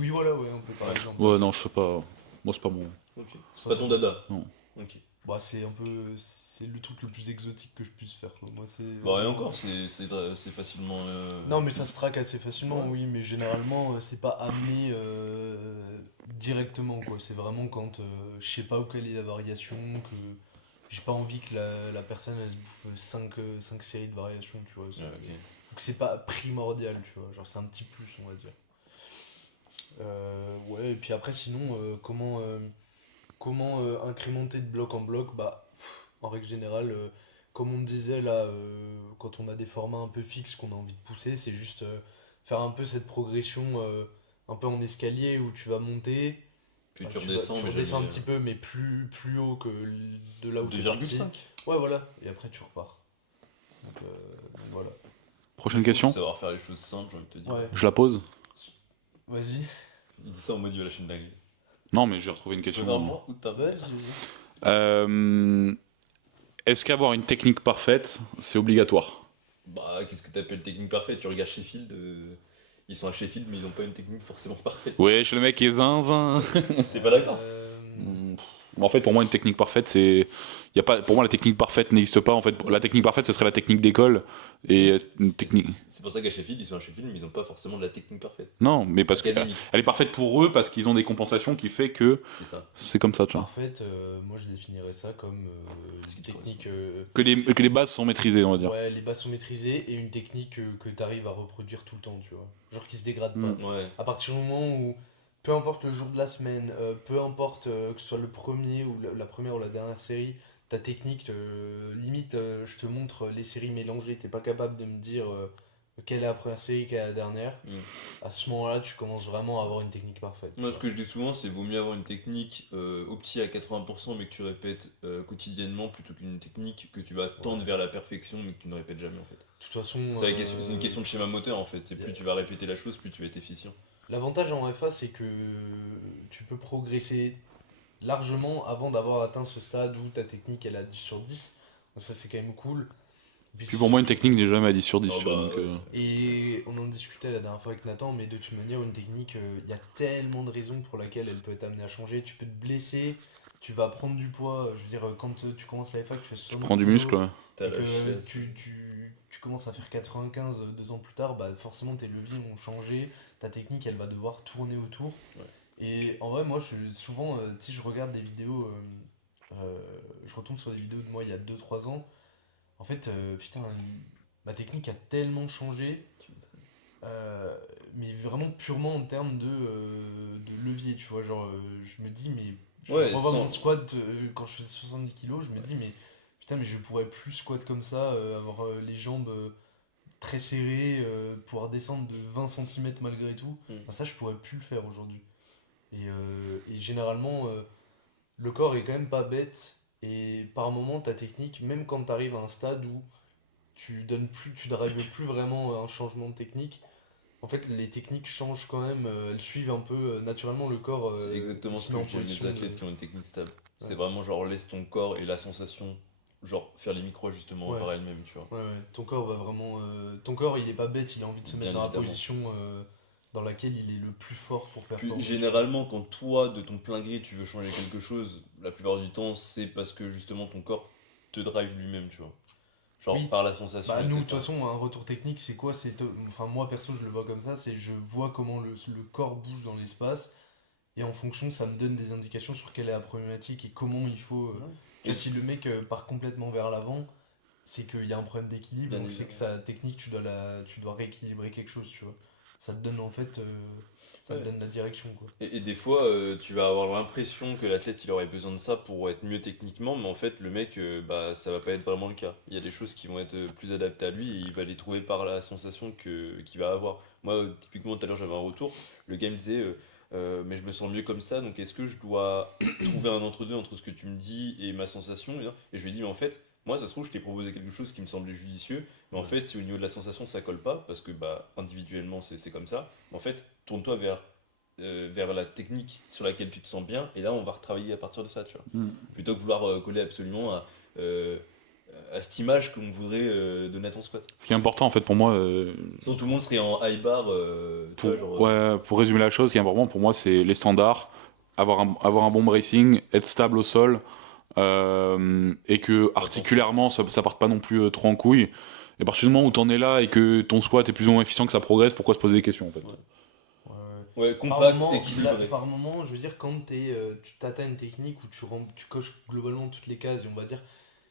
Oui, voilà, ouais, on peut par exemple. Ouais, non, je sais pas. Moi, c'est pas mon. Ok. C'est pas ton dada. Non. Ok. Bah, c'est un peu. C'est le truc le plus exotique que je puisse faire, quoi. Moi, c'est. Bah, et encore, c'est facilement. Non, mais ça se traque assez facilement, Ouais. oui, mais généralement, c'est pas amené directement, quoi. C'est vraiment quand je sais pas où quelle est la variation, que j'ai pas envie que la personne elle se bouffe 5 séries de variations, tu vois. Ouais, ok. Donc c'est pas primordial, tu vois. Genre, c'est un petit plus, on va dire. Ouais, et puis après, sinon, comment incrémenter de bloc en bloc? Bah, en règle générale, comme on disait là, quand on a des formats un peu fixes qu'on a envie de pousser, c'est juste faire un peu cette progression un peu en escalier où tu vas monter, Puis enfin, tu redescends, tu mais redescends un jamais, petit peu, mais plus haut que de là où tu es parti. 2,5. Ouais, voilà, et après tu repars. Donc voilà. Prochaine Faut question. savoir faire les choses simples, j'ai envie de te dire. Ouais, Je la pose. vas-y. Il dit ça en mode il va lâcher une dinguerie. Non, mais j'ai retrouvé une Tu veux question. faire moi ou ta Ouais, Euh, Est-ce qu'avoir une technique parfaite, c'est obligatoire? Bah, qu'est-ce que t'appelles technique parfaite? Tu regardes Sheffield, ils sont à Sheffield, mais ils ont pas une technique forcément parfaite. Ouais, chez le mec qui est zinzin. T'es pas d'accord? En fait, pour moi, une technique parfaite, c'est. Y a pas... Pour moi, la technique parfaite n'existe pas. En fait, la technique parfaite, ce serait la technique d'école. Et une technique. C'est pour ça qu'à Sheffield, ils sont à Sheffield, mais ils ont pas forcément de la technique parfaite. Non, mais parce qu'elle Académique, est parfaite pour eux, parce qu'ils ont des compensations qui fait que c'est ça. c'est comme ça, tu vois. Parfaite, moi je définirais ça comme Ce qui une te technique. Que les bases sont maîtrisées, on va dire. Ouais, les bases sont maîtrisées et une technique que tu arrives à reproduire tout le temps, tu vois. Genre qui se dégrade pas. Ouais. À partir du moment où, peu importe le jour de la semaine, peu importe que ce soit le premier ou la première ou la dernière série, ta technique, limite, je te montre les séries mélangées, t'es pas capable de me dire quelle est la première série, quelle est la dernière. Mm. À ce moment-là, tu commences vraiment à avoir une technique parfaite. Moi, tu ce que je dis souvent, c'est vaut mieux avoir une technique opti à 80%, mais que tu répètes quotidiennement, plutôt qu'une technique que tu vas tendre Ouais. vers la perfection, mais que tu ne répètes jamais en fait. De toute façon, C'est une question de schéma moteur en fait. C'est plus tu vas répéter la chose, plus tu vas être efficient. l'avantage en FA, c'est que tu peux progresser largement avant d'avoir atteint ce stade où ta technique elle est à 10 sur 10. Donc ça c'est quand même cool. Puis pour moi, une technique n'est jamais à 10 sur 10, Oh, tu vois. bah, Donc, Et on en discutait la dernière fois avec Nathan, mais de toute manière, une technique, il y a tellement de raisons pour lesquelles elle peut être amenée à changer. Tu peux te blesser, tu vas prendre du poids. Je veux dire, quand tu commences la FA, que tu fais 60 prends du kilos, muscle, ouais. t'as et la que chaise. tu commences à faire 95 2 ans plus tard, bah forcément tes leviers vont changer, ta technique elle va devoir tourner autour. Ouais. Et en vrai, moi souvent, si je regarde des vidéos, je retombe sur des vidéos de moi il y a 2 3 ans, en fait, putain, ma technique a tellement changé, mais vraiment purement en termes de levier, tu vois. Genre, je me dis, mais je Ouais, revois sans- mon squat quand je faisais 70 kilos, je me dis, mais putain, mais je pourrais plus squat comme ça, avoir les jambes très serrées, pouvoir descendre de 20 centimètres malgré tout. Mm. Enfin, ça, je pourrais plus le faire aujourd'hui. Et généralement, le corps est quand même pas bête, et par moment, ta technique, même quand tu arrives à un stade où tu drives plus vraiment un changement de technique, en fait, les techniques changent quand même, elles suivent un peu naturellement le corps. C'est exactement il ce se que met en je dis à mes position athlètes de- qui ont une technique stable. C'est Ouais. vraiment genre laisse ton corps et la sensation, genre faire les micros ajustements Ouais. par elle-même, tu vois. Ouais, ouais, ton corps va vraiment. Ton corps, il est pas bête, il a envie de se Bien mettre dans la évidemment. position dans laquelle il est le plus fort pour Puis performer. généralement, quand toi, de ton plein gré, tu veux changer quelque chose, la plupart du temps, c'est parce que justement ton corps te drive lui-même, tu vois. Genre Oui. par la sensation, Bah, nous, de etc. toute façon, un retour technique, c'est quoi? Enfin, moi, perso, je le vois comme ça, c'est je vois comment le corps bouge dans l'espace, et en fonction, ça me donne des indications sur quelle est la problématique et comment il faut. Tu Et- vois, si le mec part complètement vers l'avant, c'est qu'il y a un problème d'équilibre, Bien donc c'est que évidemment. sa technique, tu dois rééquilibrer quelque chose, tu vois. Ça te donne en fait, ça te Ouais. donne la direction, quoi. Et des fois, tu vas avoir l'impression que l'athlète il aurait besoin de ça pour être mieux techniquement, mais en fait, le mec, bah, ça va pas être vraiment le cas. Il y a des choses qui vont être plus adaptées à lui et il va les trouver par la sensation qu'il va avoir. Moi, typiquement, tout à l'heure, j'avais un retour. Le gars me disait, mais je me sens mieux comme ça, donc est-ce que je dois trouver un entre-deux entre ce que tu me dis et ma sensation? Et je lui ai dit, mais en fait, moi, ça se trouve, je t'ai proposé quelque chose qui me semblait judicieux, mais en fait, si au niveau de la sensation ça colle pas, parce que bah, individuellement c'est comme ça, en fait, tourne-toi vers la technique sur laquelle tu te sens bien, et là on va retravailler à partir de ça, tu vois. Mm. Plutôt que vouloir coller absolument euh, à cette image qu'on voudrait donner à ton squat. Ce qui est important, en fait, pour moi, Sinon tout le monde serait en high bar, tu vois, genre, ouais, pour résumer la chose, ce qui est important pour moi, c'est les standards, avoir un bon bracing, être stable au sol, et que articulairement, ça parte pas non plus trop en couille. Et à partir du moment où t'en es là et que ton squat est plus ou moins efficient, que ça progresse, pourquoi se poser des questions, en fait? Ouais. Ouais, ouais, Par compact, moment, équilibré. par moment, je veux dire, quand tu t'atteins une technique où tu coches globalement toutes les cases, et on va dire,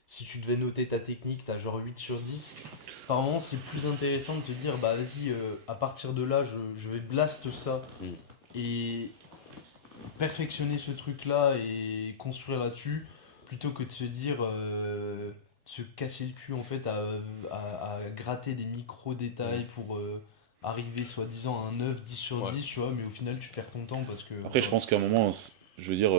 si tu devais noter ta technique, t'as genre 8 sur 10. Par moment, c'est plus intéressant de te dire, bah vas-y, à partir de là, je vais blast ça Mm. et perfectionner ce truc-là et construire là-dessus, plutôt que de se dire, se casser le cul en fait à gratter des micro-détails pour arriver soi-disant à un 9, 10 sur Ouais. 10, tu vois, mais au final tu perds ton temps parce que. Après, je pense qu'à un moment, je veux dire,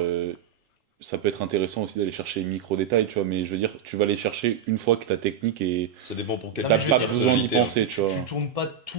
ça peut être intéressant aussi d'aller chercher les micro-détails, tu vois, mais je veux dire, tu vas les chercher une fois que ta technique est. Ça dépend pour quel Non, T'as mais je pas veux dire, besoin d'y personnalité, hein. penser, tu vois. Tu tournes pas tout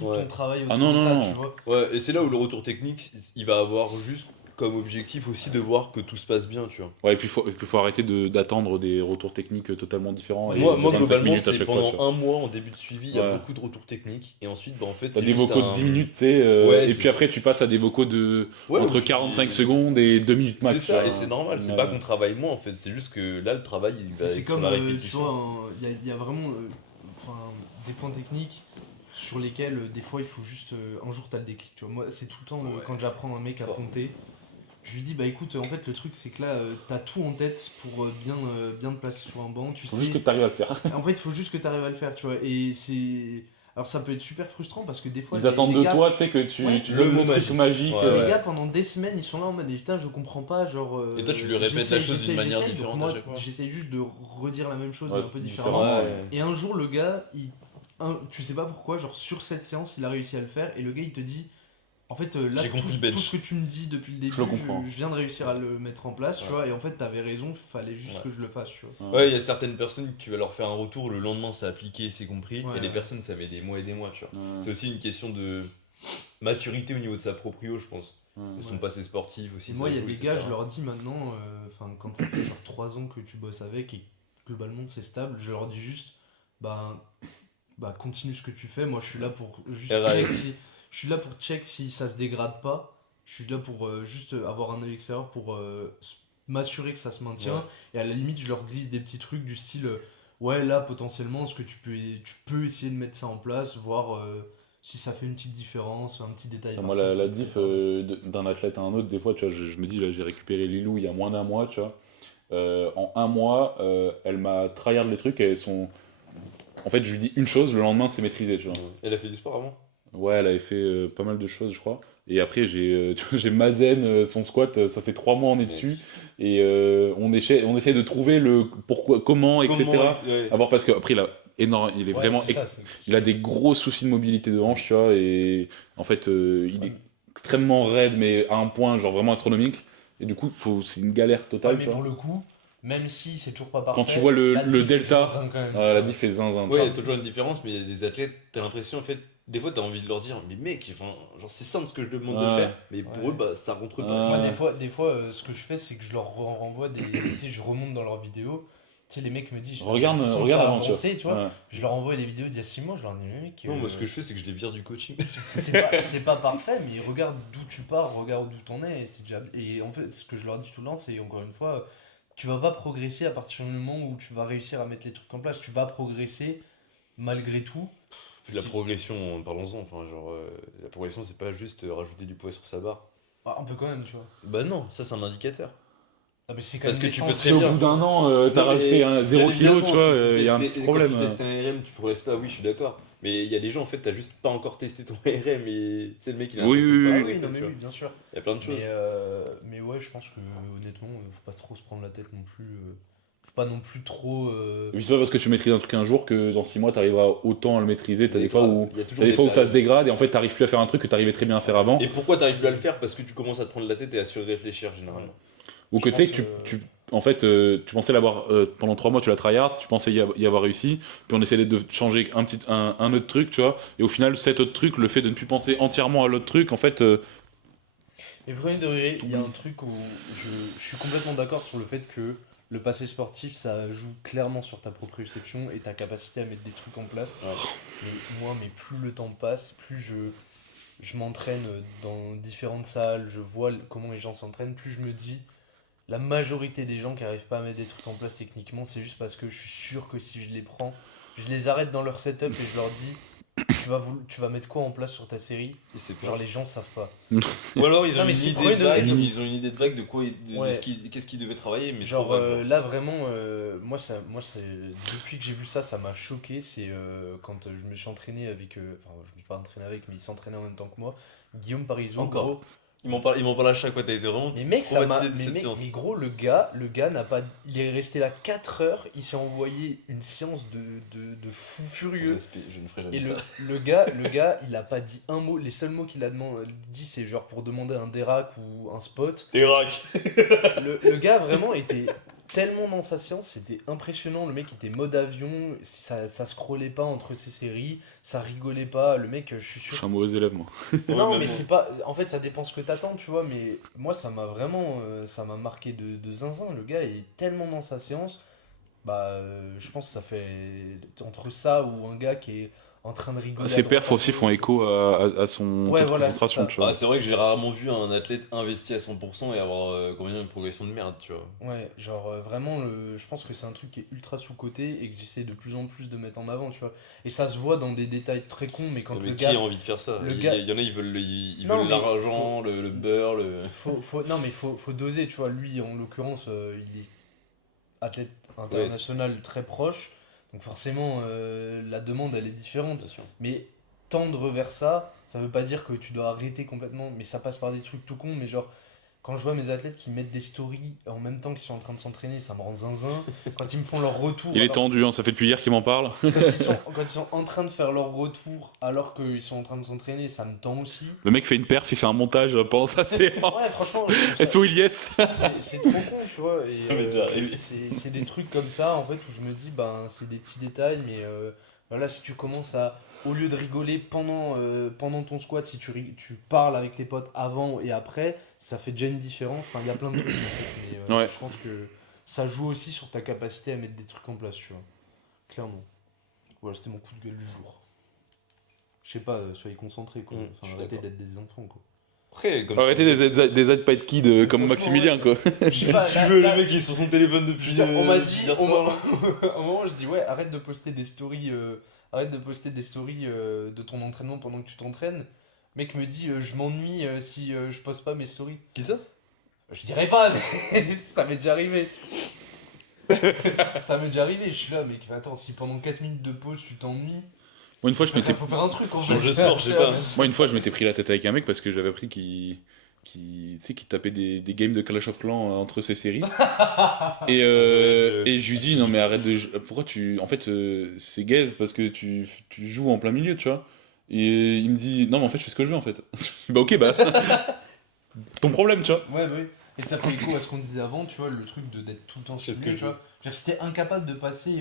Ouais. ton travail autour Ah non, de non, ça, non. tu vois. Ouais, et c'est là où le retour technique, il va avoir juste comme objectif aussi de voir que tout se passe bien, tu vois. Ouais, et puis faut arrêter d'attendre des retours techniques totalement différents. et Moi, de moi 25 globalement, minutes à c'est chaque fois, pendant tu vois. un mois en début de suivi, il y a Ouais. beaucoup de retours techniques, et ensuite, bah, en fait, T'as c'est des juste vocaux de 10 minutes, tu sais, Ouais, et c'est puis ça. après tu passes à des vocaux de Ouais, où entre tu 45 dis- secondes et 2 minutes max. C'est ça, tu et vois. c'est normal, c'est Ouais. pas qu'on travaille moins en fait, c'est juste que là, le travail, il va C'est être sur comme, la tu répétition. vois, il y a vraiment des points techniques sur lesquels des fois il faut juste. Un jour t'as le déclic, tu vois. Moi, c'est tout le temps Ouais. quand j'apprends un mec à Fort. ponter, je lui dis bah écoute, en fait, le truc c'est que là, t'as tout en tête pour bien te placer sur un banc. Tu Faut sais. juste que t'arrives à le faire. En fait, il faut juste que t'arrives à le faire, tu vois. Et c'est. Alors, ça peut être super frustrant parce que des fois. Ils attendent les de gars, toi, tu sais, que tu Ouais. tu Le donnes mot le truc magique. magique. Ouais, les gars, pendant des semaines, ils sont là en mode putain, je comprends pas, genre. Et toi, tu lui répètes la chose d'une manière j'essaye, différente donc à chaque fois. J'essaye juste de redire la même chose, Ouais, mais un peu différemment. différemment. Ouais. Et un jour, le gars, tu sais pas pourquoi, genre sur cette séance, il a réussi à le faire. Et le gars, il te dit en fait, là, J'ai compris le bench. tout ce que tu me dis depuis le début, le comprends. je viens de réussir à le mettre en place, tu Ouais. vois. Et en fait, t'avais raison, fallait juste Ouais. que je le fasse, tu vois. Ouais, il y a certaines personnes que tu vas leur faire un retour, le lendemain c'est appliqué, c'est compris, Ouais, et des ouais. personnes ça met des mois et des mois, tu vois. Ouais. C'est aussi une question de maturité au niveau de sa proprio, je pense. Ouais. De son Ouais. passé sportif aussi. Et ça moi, il y a joue, des etc. gars, je leur dis maintenant, quand ça fait genre 3 ans que tu bosses avec et globalement c'est stable, je leur dis juste, bah continue ce que tu fais. Moi, je suis là pour juste RAS. je suis là pour check si ça se dégrade pas. Je suis là pour juste avoir un œil extérieur pour m'assurer que ça se maintient. Ouais. Et à la limite, je leur glisse des petits trucs du style, ouais, là potentiellement, est-ce que tu peux essayer de mettre ça en place, voir si ça fait une petite différence, un petit détail. Moi, par-ci, la etc. diff d'un athlète à un autre, des fois, tu vois, je me dis, là, j'ai récupéré Lilou il y a moins d'un mois, tu vois. En un mois, elle m'a tryhard les trucs et elles sont. En fait, je lui dis une chose, le lendemain, c'est maîtrisé, tu vois. Elle a fait du sport avant? Ouais, elle avait fait pas mal de choses, je crois. Et après, tu vois, j'ai Mazen, son squat, ça fait 3 mois on est dessus. Et on essaie de trouver le pourquoi, comment, etc. Ouais. À voir, parce qu'après, il est vraiment. Il a des gros soucis de mobilité de hanche, tu vois. Et en fait, il est extrêmement raide, mais à un point, genre vraiment astronomique. Et du coup, c'est une galère Ouais, totale, mais tu vois. pour le coup, même si c'est toujours pas parfait, Quand tu vois le la diff est delta, zinzin quand même, tu la vois. diff est zinzin. tu Ouais, il y vois. a toujours une différence, mais il y a des athlètes, t'as l'impression en fait, des fois t'as envie de leur dire, mais mec, enfin, genre c'est simple ce que je demande de Ouais. faire, mais pour Ouais. eux, bah ça rentre Ouais. pas. Moi, des fois ce que je fais, c'est que je leur renvoie des. Tu sais, je remonte dans leurs vidéos. Tu sais, les mecs me disent, j'ai Regarde l'impression regarde que t'as avant, tu avancé, tu vois. Ouais. Je leur envoie les vidéos d'il y a 6 mois, je leur dis, mais mec, Non, moi ce que je fais, c'est que je les vire du coaching. c'est pas parfait, mais regarde d'où tu pars, regarde d'où t'en es. Et, c'est déjà... et en fait, ce que je leur dis tout le temps, c'est encore une fois, tu vas pas progresser à partir du moment où tu vas réussir à mettre les trucs en place. Tu vas progresser malgré tout. Puis la Si- progression, parlons-en, enfin, genre, la progression, c'est pas juste rajouter du poids sur sa barre. Ah, un peu quand même, tu vois. Bah non, ça c'est un indicateur. Ah, mais c'est quand Parce même que tu peux l'essentiel. Si très au bien. bout d'un an, t'as Non, mais rajouté un 0 bien kg, évidemment, tu vois, si tu il y a un testes- petit quand problème. tu testes un RM, tu progresses pas, oui, je suis d'accord. Mais il y a des gens, en fait, t'as juste pas encore testé ton RM et tu sais, le mec il a Oui, l'impression de oui, pas Ah oui. oui, progresser, non, mais tu vois. oui, bien sûr. Il y a plein de choses. Mais ouais, je pense que honnêtement, faut pas trop se prendre la tête non plus. Faut pas non plus trop. Et puis c'est pas parce que tu maîtrises un truc un jour que dans 6 mois t'arriveras autant à le maîtriser. T'as des fois où, Il y a toujours t'as des fois où ça se périodes. dégrade et en fait t'arrives plus à faire un truc que t'arrivais très bien à faire avant. Et pourquoi t'arrives plus à le faire? Parce que tu commences à te prendre la tête et à surréfléchir généralement. Ou que je tu sais que pense, en fait, tu pensais l'avoir pendant 3 mois, tu l'as tryhard, tu pensais y avoir réussi, puis on essayait de changer un autre truc, tu vois, et au final, cet autre truc, le fait de ne plus penser entièrement à l'autre truc, en fait, Mais premier degré, il y a un truc où je suis complètement d'accord sur le fait que le passé sportif, ça joue clairement sur ta proprioception et ta capacité à mettre des trucs en place. Mais plus le temps passe, plus je m'entraîne dans différentes salles, je vois comment les gens s'entraînent, plus je me dis, la majorité des gens qui n'arrivent pas à mettre des trucs en place techniquement, c'est juste parce que je suis sûr que si je les prends, je les arrête dans leur setup et je leur dis, tu vas mettre quoi en place sur ta série? Et c'est Genre les gens savent pas. Ou alors ils Non, ont mais une c'est idée premier vague, degré. ils ont une idée de vague de quoi, de Ouais. qu'est-ce qu'ils devaient travailler, mais Genre trop vague, genre. là vraiment, moi c'est depuis que j'ai vu ça, ça m'a choqué. C'est quand je me suis entraîné avec, enfin je me suis pas entraîné avec, mais il s'entraînait en même temps que moi. Guillaume Parisot, Encore. gros. Il m'en parle à chaque fois, t'as été vraiment Mais mec, ça m'a. traumatisé de cette Mais séance. gros, le gars n'a pas. Il est resté là 4 heures, il s'est envoyé une séance de fou furieux. Je ne ferai jamais Et ça. le gars, il a pas dit un mot. Les seuls mots qu'il a dit, c'est genre pour demander un dérac ou un spot. T'es rack. Le gars vraiment était tellement dans sa séance, c'était impressionnant. Le mec était mode avion, ça scrollait pas entre ses séries, ça rigolait pas. Le mec, je suis Je sûr. suis un mauvais élève, moi. Non, mais c'est pas. En fait, ça dépend ce que t'attends, tu vois. Mais moi, ça m'a vraiment. Ça m'a marqué de zinzin. Le gars est tellement dans sa séance. Bah, je pense que ça fait. Entre ça ou un gars qui est en train de rigoler. Ses à droite, perfs à aussi gauche. font écho à son Ouais, taux de voilà, c'est concentration, ça. tu vois. Ah, c'est vrai que j'ai rarement vu un athlète investi à 100% et avoir une progression de merde, tu vois. Ouais, genre vraiment, je pense que c'est un truc qui est ultra sous-coté et que j'essaie de plus en plus de mettre en avant, tu vois. Et ça se voit dans des détails très cons, mais quand Mais le qui gars. a envie de faire ça? le Il gars- y en a, ils veulent Non, mais l'argent, le beurre, le. Non, mais faut doser, tu vois. Lui, en l'occurrence, il est athlète international très proche, donc forcément, la demande, elle est différente. Attention. Mais tendre vers ça, ça veut pas dire que tu dois arrêter complètement, mais ça passe par des trucs tout cons, mais genre. Quand je vois mes athlètes qui mettent des stories en même temps qu'ils sont en train de s'entraîner, ça me rend zinzin. Quand ils me font leur retour. Il est alors- tendu, hein, ça fait depuis hier qu'il m'en parle. quand ils sont en train de faire leur retour alors qu'ils sont en train de s'entraîner, ça me tend aussi. Le mec fait une perf, il fait un montage pendant sa séance. Ouais, franchement, je trouve ça- SO Ilyes. c'est trop con, tu vois. Et, Ça m'est déjà arrivé. c'est des trucs comme ça, en fait, où je me dis, ben, c'est des petits détails, mais voilà, si tu commences à, au lieu de rigoler pendant ton squat, si tu parles avec tes potes avant et après, ça fait déjà une différence. Enfin, il y a plein de trucs, en fait, mais Ouais. je pense que ça joue aussi sur ta capacité à mettre des trucs en place, tu vois. Clairement. Voilà, c'était mon coup de gueule du jour. Je sais pas, soyez concentrés, quoi. Je Enfin, suis arrêtez d'accord. d'être des enfants, quoi. Après, comme Arrêtez des iPad Kids comme Franchement, Maximilien, quoi. Je sais pas, tu là- veux, là- le mec il est sur son téléphone depuis. on m'a dit, hier au soir. moment où je dis ouais, arrête de poster des stories, de ton entraînement pendant que tu t'entraînes. Le mec me dit, je m'ennuie si je poste pas mes stories. Qui ça? Je dirais pas, mais ça m'est déjà arrivé. Ça m'est déjà arrivé, je suis là, mec, attends, si pendant 4 minutes de pause tu t'ennuies, Moi, une fois, je m'étais faut faire un truc en Changer de fait. sport, je sais pas. Moi, une fois, je m'étais pris la tête avec un mec parce que j'avais appris tu sais, qu'il tapait des games de Clash of Clans entre ses séries. Et je lui dis, non, mais arrête de. Pourquoi tu. En fait, c'est gaze parce que tu joues en plein milieu, tu vois. Et il me dit, non, mais en fait, je fais ce que je veux, en fait. Je dis, bah, ok, bah. Ton problème, tu vois. Ouais, bah oui. Et ça fait écho à ce qu'on disait avant, tu vois, le truc d'être tout le temps C'est ce stimulé, que tu vois. Je veux dire, si t'es incapable de passer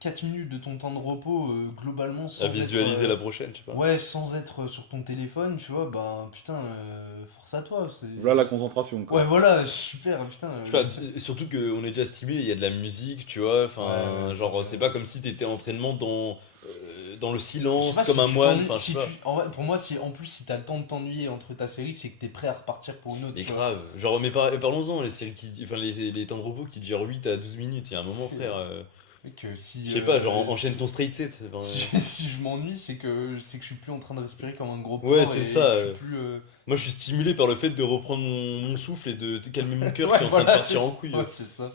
4 minutes de ton temps de repos globalement sans À visualiser être, la prochaine, je sais pas. ouais, sans être sur ton téléphone, tu vois, bah putain, force à toi. Voilà la concentration, quoi. Ouais, voilà, super, putain. Je sais pas, surtout qu'on est déjà stimulé, il y a de la musique, tu vois, enfin, Ouais, ouais, genre, c'est c'est pas comme si t'étais en entraînement dans le Je sais silence, pas, comme si un tu moine, t'ennuies- enfin, je si sais pas. en vrai, pour moi, si t'as le temps de t'ennuyer entre ta série, c'est que t'es prêt à repartir pour une autre. Et tu vois. grave, genre, mais parlons-en, les séries enfin, les temps de repos qui durent 8 à 12 minutes, il y a un moment, Si, frère, Mec, si, je sais pas, genre, enchaîne si- ton straight set. enfin, Si je m'ennuie, c'est que je suis plus en train de respirer comme un gros porc. Ouais, c'est et ça, que je suis plus. Moi, je suis stimulé par le fait de reprendre mon souffle et de calmer mon cœur Ouais, qui est en train de voilà, partir c'est en ça. couille. Ouais, c'est ça.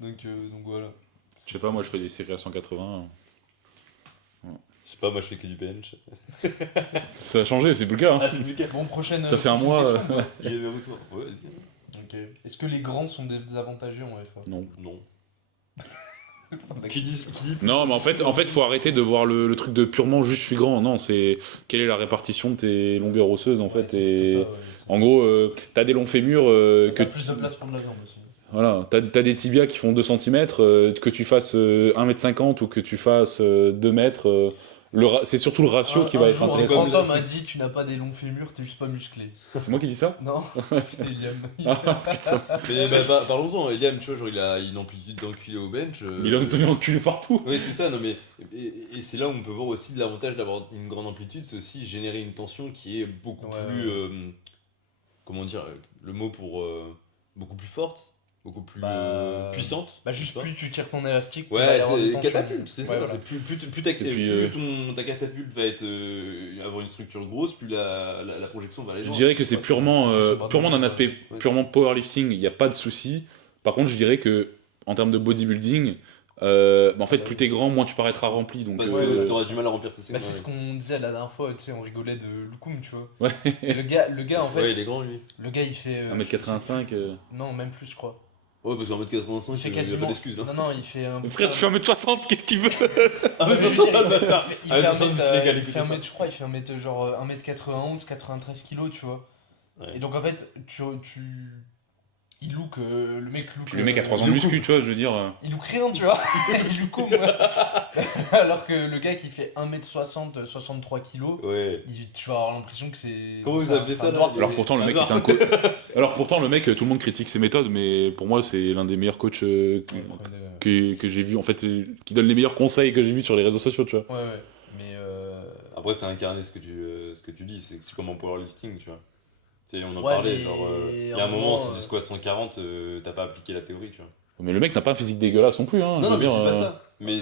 Donc voilà. Je sais pas, moi, je fais des séries à 180. Je sais pas, moi, je fais que du bench. Ça a changé, c'est plus le cas. Hein. c'est plus calme. Bon, prochaine. Ça fait un prochaine mois, question, quoi. Il y a des retours. Ouais, vas-y. Ok. Est-ce que les grands sont désavantagés en FA? Non. Non. Qui dit Non, mais en fait, faut arrêter de voir le truc de purement juste je suis grand. Non, c'est quelle est la répartition de tes longueurs osseuses, en Ouais, fait. c'est Et plutôt ça, ouais, c'est- en gros, t'as des longs fémurs que T'as plus de place pour de la viande aussi. Voilà, t'as des tibias qui font 2 cm, que tu fasses 1,50 m ou que tu fasses 2 mètres. C'est surtout le ratio qui va être Un intéressant. grand homme a dit tu n'as pas des longs fémurs, t'es juste pas musclé. C'est moi qui dis ça? Non, c'est Liam. Ah putain, Mais parlons-en, Eliam, tu vois, genre, il a une amplitude d'enculé au bench. il a tenu enculé partout. Oui, c'est ça, non mais. Et c'est là où on peut voir aussi l'avantage d'avoir une grande amplitude, c'est aussi générer une tension qui est beaucoup Ouais, plus. Comment dire, le mot pour. Beaucoup plus forte, beaucoup plus puissante. Bah, juste je sais pas. plus tu tires ton élastique. plus il va Ouais, y avoir de c'est tension. catapulte, c'est Ouais, ça. voilà. C'est plus puis, ta catapulte va être, avoir une structure grosse, plus la projection va aller. Je dirais que c'est purement d'un aspect Ouais. purement powerlifting, il n'y a pas de souci. Par contre, je dirais que en termes de bodybuilding, en fait, plus t'es grand, moins tu paraîtras rempli. Donc, Parce Ouais, que ouais, t'auras du mal à remplir tes seins. Bah, c'est ce qu'on disait la dernière fois, tu sais, on rigolait de Lukum, tu vois. Ouais. Et le gars, en fait, Ouais, il est grand lui. le gars, il fait. 1m85. Non, même plus, je crois. Ouais, parce qu'en mètre 85, Il fait il y a pas quasiment. d'excuse là. Non, non, il fait un. Frère, tu fais 1m60, qu'est-ce qu'il veut? Ah, Ouais, mais je veux c'est dire, ça, bâtard. il Ah, fait un 70 mètre, légal, il fait écoutez un pas. mètre, je crois, il fait un mètre genre 1m91, 93 kilos, tu vois. Ouais. Et donc en fait, il look, le mec look. Puis le mec a 3 ans de look muscu, tu vois, je veux dire. Il look rien, tu vois. Il look comme. Alors que le gars qui fait 1m60, 63 kilos, Ouais. tu vas avoir l'impression que c'est. Comment vous c'est un- appelez c'est ça, un là dwarf. Alors pourtant, le mec est un coach. Alors pourtant, le mec, tout le monde critique ses méthodes, mais pour moi, c'est l'un des meilleurs coachs Ouais, que j'ai vu, en fait, qui donne les meilleurs conseils que j'ai vus sur les réseaux sociaux, tu vois. ouais. Mais. Après, c'est incarner ce que tu dis, c'est comme en powerlifting, tu vois. Tu sais, on en Ouais, parlait, mais genre, il y a à un un moment, moment, c'est du squat 140, t'as pas appliqué la théorie, tu vois. Mais le mec n'a pas un physique dégueulasse non plus, hein. Non, je non, veux mais je dis dire, pas ça. Mais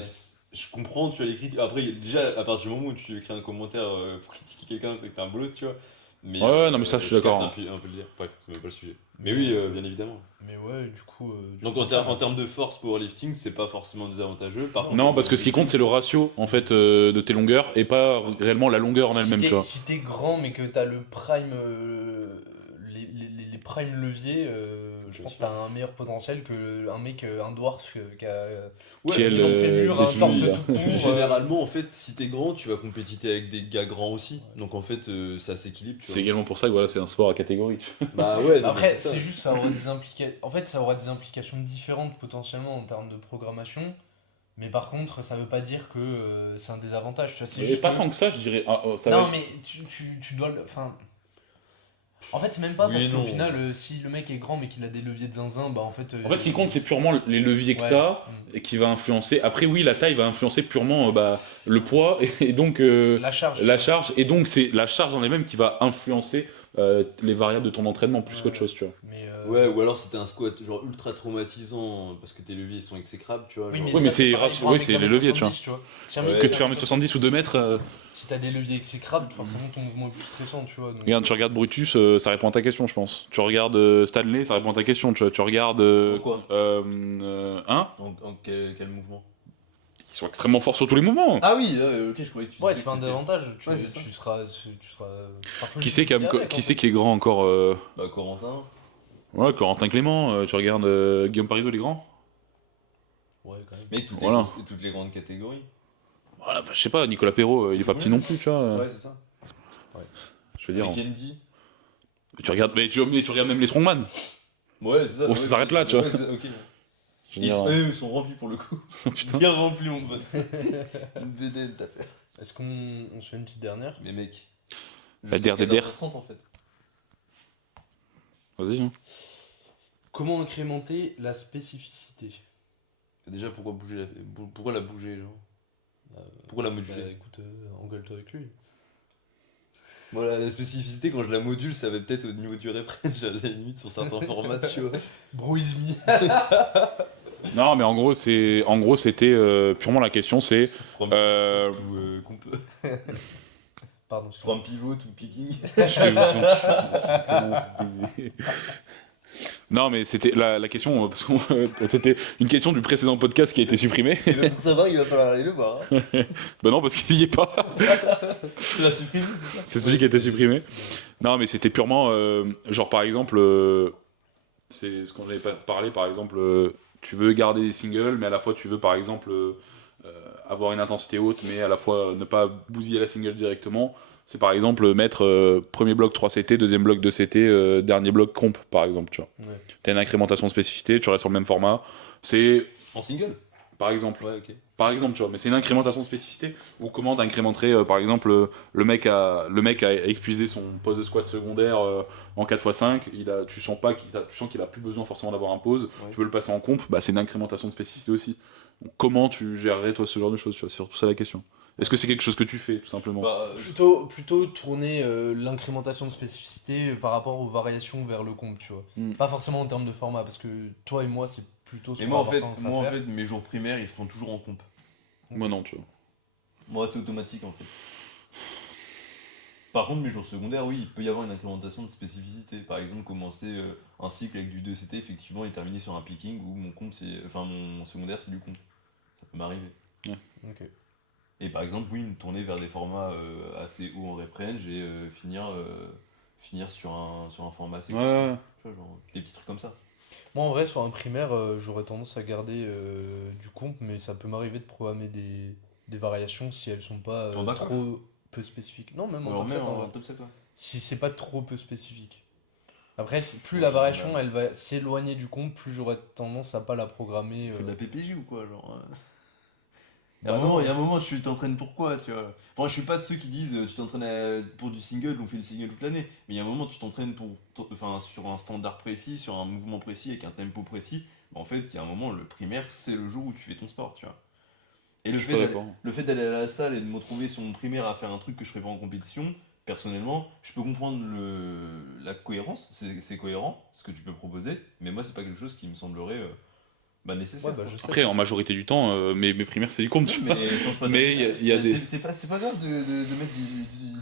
je comprends, tu as les critiques. Après, déjà, à partir du moment où tu écris un commentaire pour critiquer quelqu'un, c'est que t'es un bolos, tu vois. Mais, Ouais, non, mais ça, je suis d'accord, captes un peu le dire. Bref, c'est même pas le sujet. Mais oui, bien évidemment. Mais ouais, du coup. Donc, en termes de force, powerlifting, c'est pas forcément désavantageux. Par contre, Non, parce que ce qui compte, c'est le ratio, en fait, de tes longueurs, et pas réellement la longueur en elle-même, tu vois. Si t'es grand mais que t'as le prime, les prime leviers, je Bien pense que sûr. t'as un meilleur potentiel que un mec, un dwarf qui a Ouais, Qui est une longue fêlure, un des torse chevilles, tout court. généralement, en fait, si t'es grand, tu vas compétiter avec des gars grands aussi. Donc, en fait, ça s'équilibre. tu C'est vois. également pour ça que voilà, c'est un sport à catégorie. Bah ouais, non, Après, mais ça. c'est juste ça aura des implications. En fait, ça aura des implications différentes potentiellement en termes de programmation. Mais par contre, ça veut pas dire que c'est un désavantage. Tu vois, c'est Et juste pas que- tant que ça, je dirais. Ah, oh, ça Non, va mais tu dois le. Enfin. En fait, même pas, Oui parce et qu'au non. final, si le mec est grand mais qu'il a des leviers de zinzin, bah en fait. En fait, ce qui compte, c'est purement les leviers que Ouais. t'as et qui va influencer. Après, oui, la taille va influencer purement le poids et donc La charge. la charge. Et donc, c'est la charge en elle-même qui va influencer les variables de ton entraînement plus Ouais. qu'autre chose, tu vois. Mais, Ouais, ou alors c'était un squat genre ultra traumatisant parce que tes leviers ils sont exécrables, tu vois. Oui, genre- Oui, mais ça, c'est pareil raci- pour un ouais, mec c'est d'un les mètre leviers, tu 70, vois. Si un mec Ouais. Que d'un tu fais mètre 1m70 ou 2 mètres, Si t'as des leviers exécrables, forcément ton mouvement est plus stressant, tu vois. donc- regarde, tu regardes Brutus, ça répond à ta question, je pense. Tu regardes Stanley, ça répond à ta question, tu vois. Tu regardes. En quoi Hein En quel mouvement? Ils sont extrêmement forts sur tous les mouvements. Ah oui, ok, je croyais que tu Ouais, disais c'est pas un que c'était- désavantage. Ouais, c'est ça. Tu seras. Enfin, faut Qui juste c'est qui, le dire, qui c'est qui est grand encore Bah, Corentin. Ouais, Corentin Clément, tu regardes Guillaume Parisot, les grands. Ouais, quand même. Mais toutes, Voilà. toutes les grandes catégories. Voilà, je sais pas, Nicolas Perrault, il est pas petit non plus, tu vois. Ouais, c'est ça. Je veux dire. Et Kendi. Tu regardes, mais tu regardes même les strongman. Ouais, c'est ça. On s'arrête là, tu vois. Ouais, ok. Je veux dire, Eux, ils sont remplis pour le coup. putain. Bien remplis, mon pote. Une BDL, t'as fait. Est-ce qu'on on se fait une petite dernière? Mais mec. La der des der. 30 en fait. Vas-y. Hein. Comment incrémenter la spécificité? Déjà, pourquoi la bouger, genre Pourquoi la Bah moduler écoute, engueule-toi avec lui. Voilà, la spécificité, quand je la module, ça va peut-être au niveau du reprenne, à la limite sur certains formats, tu vois. Bro is me. Non, mais en gros, c'était purement la question, c'est. From, Euh, ou, qu'on peut- Pardon, excuse-moi. from pivot ou picking. Non, mais c'était la question, parce que c'était une question du précédent podcast qui a été supprimé. Et même pour savoir, il va falloir aller le voir. Hein. Bah non, parce qu'il y est pas. Tu l'as supprimé, c'est ça? C'est celui qui a été supprimé. Non, mais c'était purement, genre par exemple, c'est ce qu'on avait parlé, par exemple, tu veux garder des singles, mais à la fois tu veux par exemple avoir une intensité haute, mais à la fois ne pas bousiller la single directement. C'est par exemple mettre premier bloc 3 CT, deuxième bloc 2 CT, dernier bloc comp, par exemple, tu vois. Ouais. T'as une incrémentation de spécificité, tu restes sur le même format. C'est, En single par exemple, Ouais, ok. par exemple, tu vois, mais c'est une incrémentation de spécificité. Ou comment t'incrémenterais, par exemple, le mec a épuisé son poste de squat secondaire en 4x5, tu sens qu'il a plus besoin forcément d'avoir un pause, Ouais. tu veux le passer en comp, bah c'est une incrémentation de spécificité aussi. Donc, comment tu gérerais toi ce genre de choses, tu vois, c'est surtout ça la question. Est-ce que c'est quelque chose que tu fais, tout simplement? Bah, Plutôt tourner l'incrémentation de spécificité par rapport aux variations vers le comp, tu vois. Mm. Pas forcément en termes de format, parce que toi et moi, c'est plutôt ce Et qu'on moi, va en avoir fait, tendance à faire. mes jours primaires, ils seront toujours en comp. Moi non, tu vois. Moi, c'est automatique en fait. Par contre, mes jours secondaires, oui, il peut y avoir une incrémentation de spécificité. Par exemple, commencer un cycle avec du 2CT, effectivement, et terminer sur un picking où mon secondaire, c'est du comp. m'arriver. Ok. Et par exemple, oui, me tourner vers des formats assez hauts en rep range et finir sur un format assez Ouais, court, ouais. tu vois, genre des petits trucs comme ça. Moi, en vrai, sur un primaire, j'aurais tendance à garder du comp, mais ça peut m'arriver de programmer des variations si elles sont pas En back-off. trop peu spécifiques. Non, même en Alors top 7 en vrai. top 7, ouais. Si c'est pas trop peu spécifique. Après, plus Ouais, la j'ai variation du mal. elle va s'éloigner du comp, plus j'aurais tendance à pas la programmer. Tu fais de la PPJ ou quoi, genre Il y Bah a un non. moment, il y a un moment, tu t'entraînes pourquoi, tu vois. Enfin, je suis pas de ceux qui disent tu t'entraînes pour du single, on fait du single toute l'année. Mais il y a un moment, tu t'entraînes enfin, sur un standard précis, sur un mouvement précis, avec un tempo précis. Bah, en fait, il y a un moment, le primaire, c'est le jour où tu fais ton sport, tu vois. Et Je suis pas d'accord. le fait d'aller à la salle et de me retrouver sur mon primaire à faire un truc que je ferais pas en compétition, personnellement, je peux comprendre la cohérence, c'est cohérent, ce que tu peux proposer, mais moi, c'est pas quelque chose qui me semblerait nécessaire. Ouais, bah, quoi. je sais. Après, en majorité du temps, mes primaires, c'est du compte. tu vois. Mais ça change pas de- Mais il y a des. C'est pas grave de mettre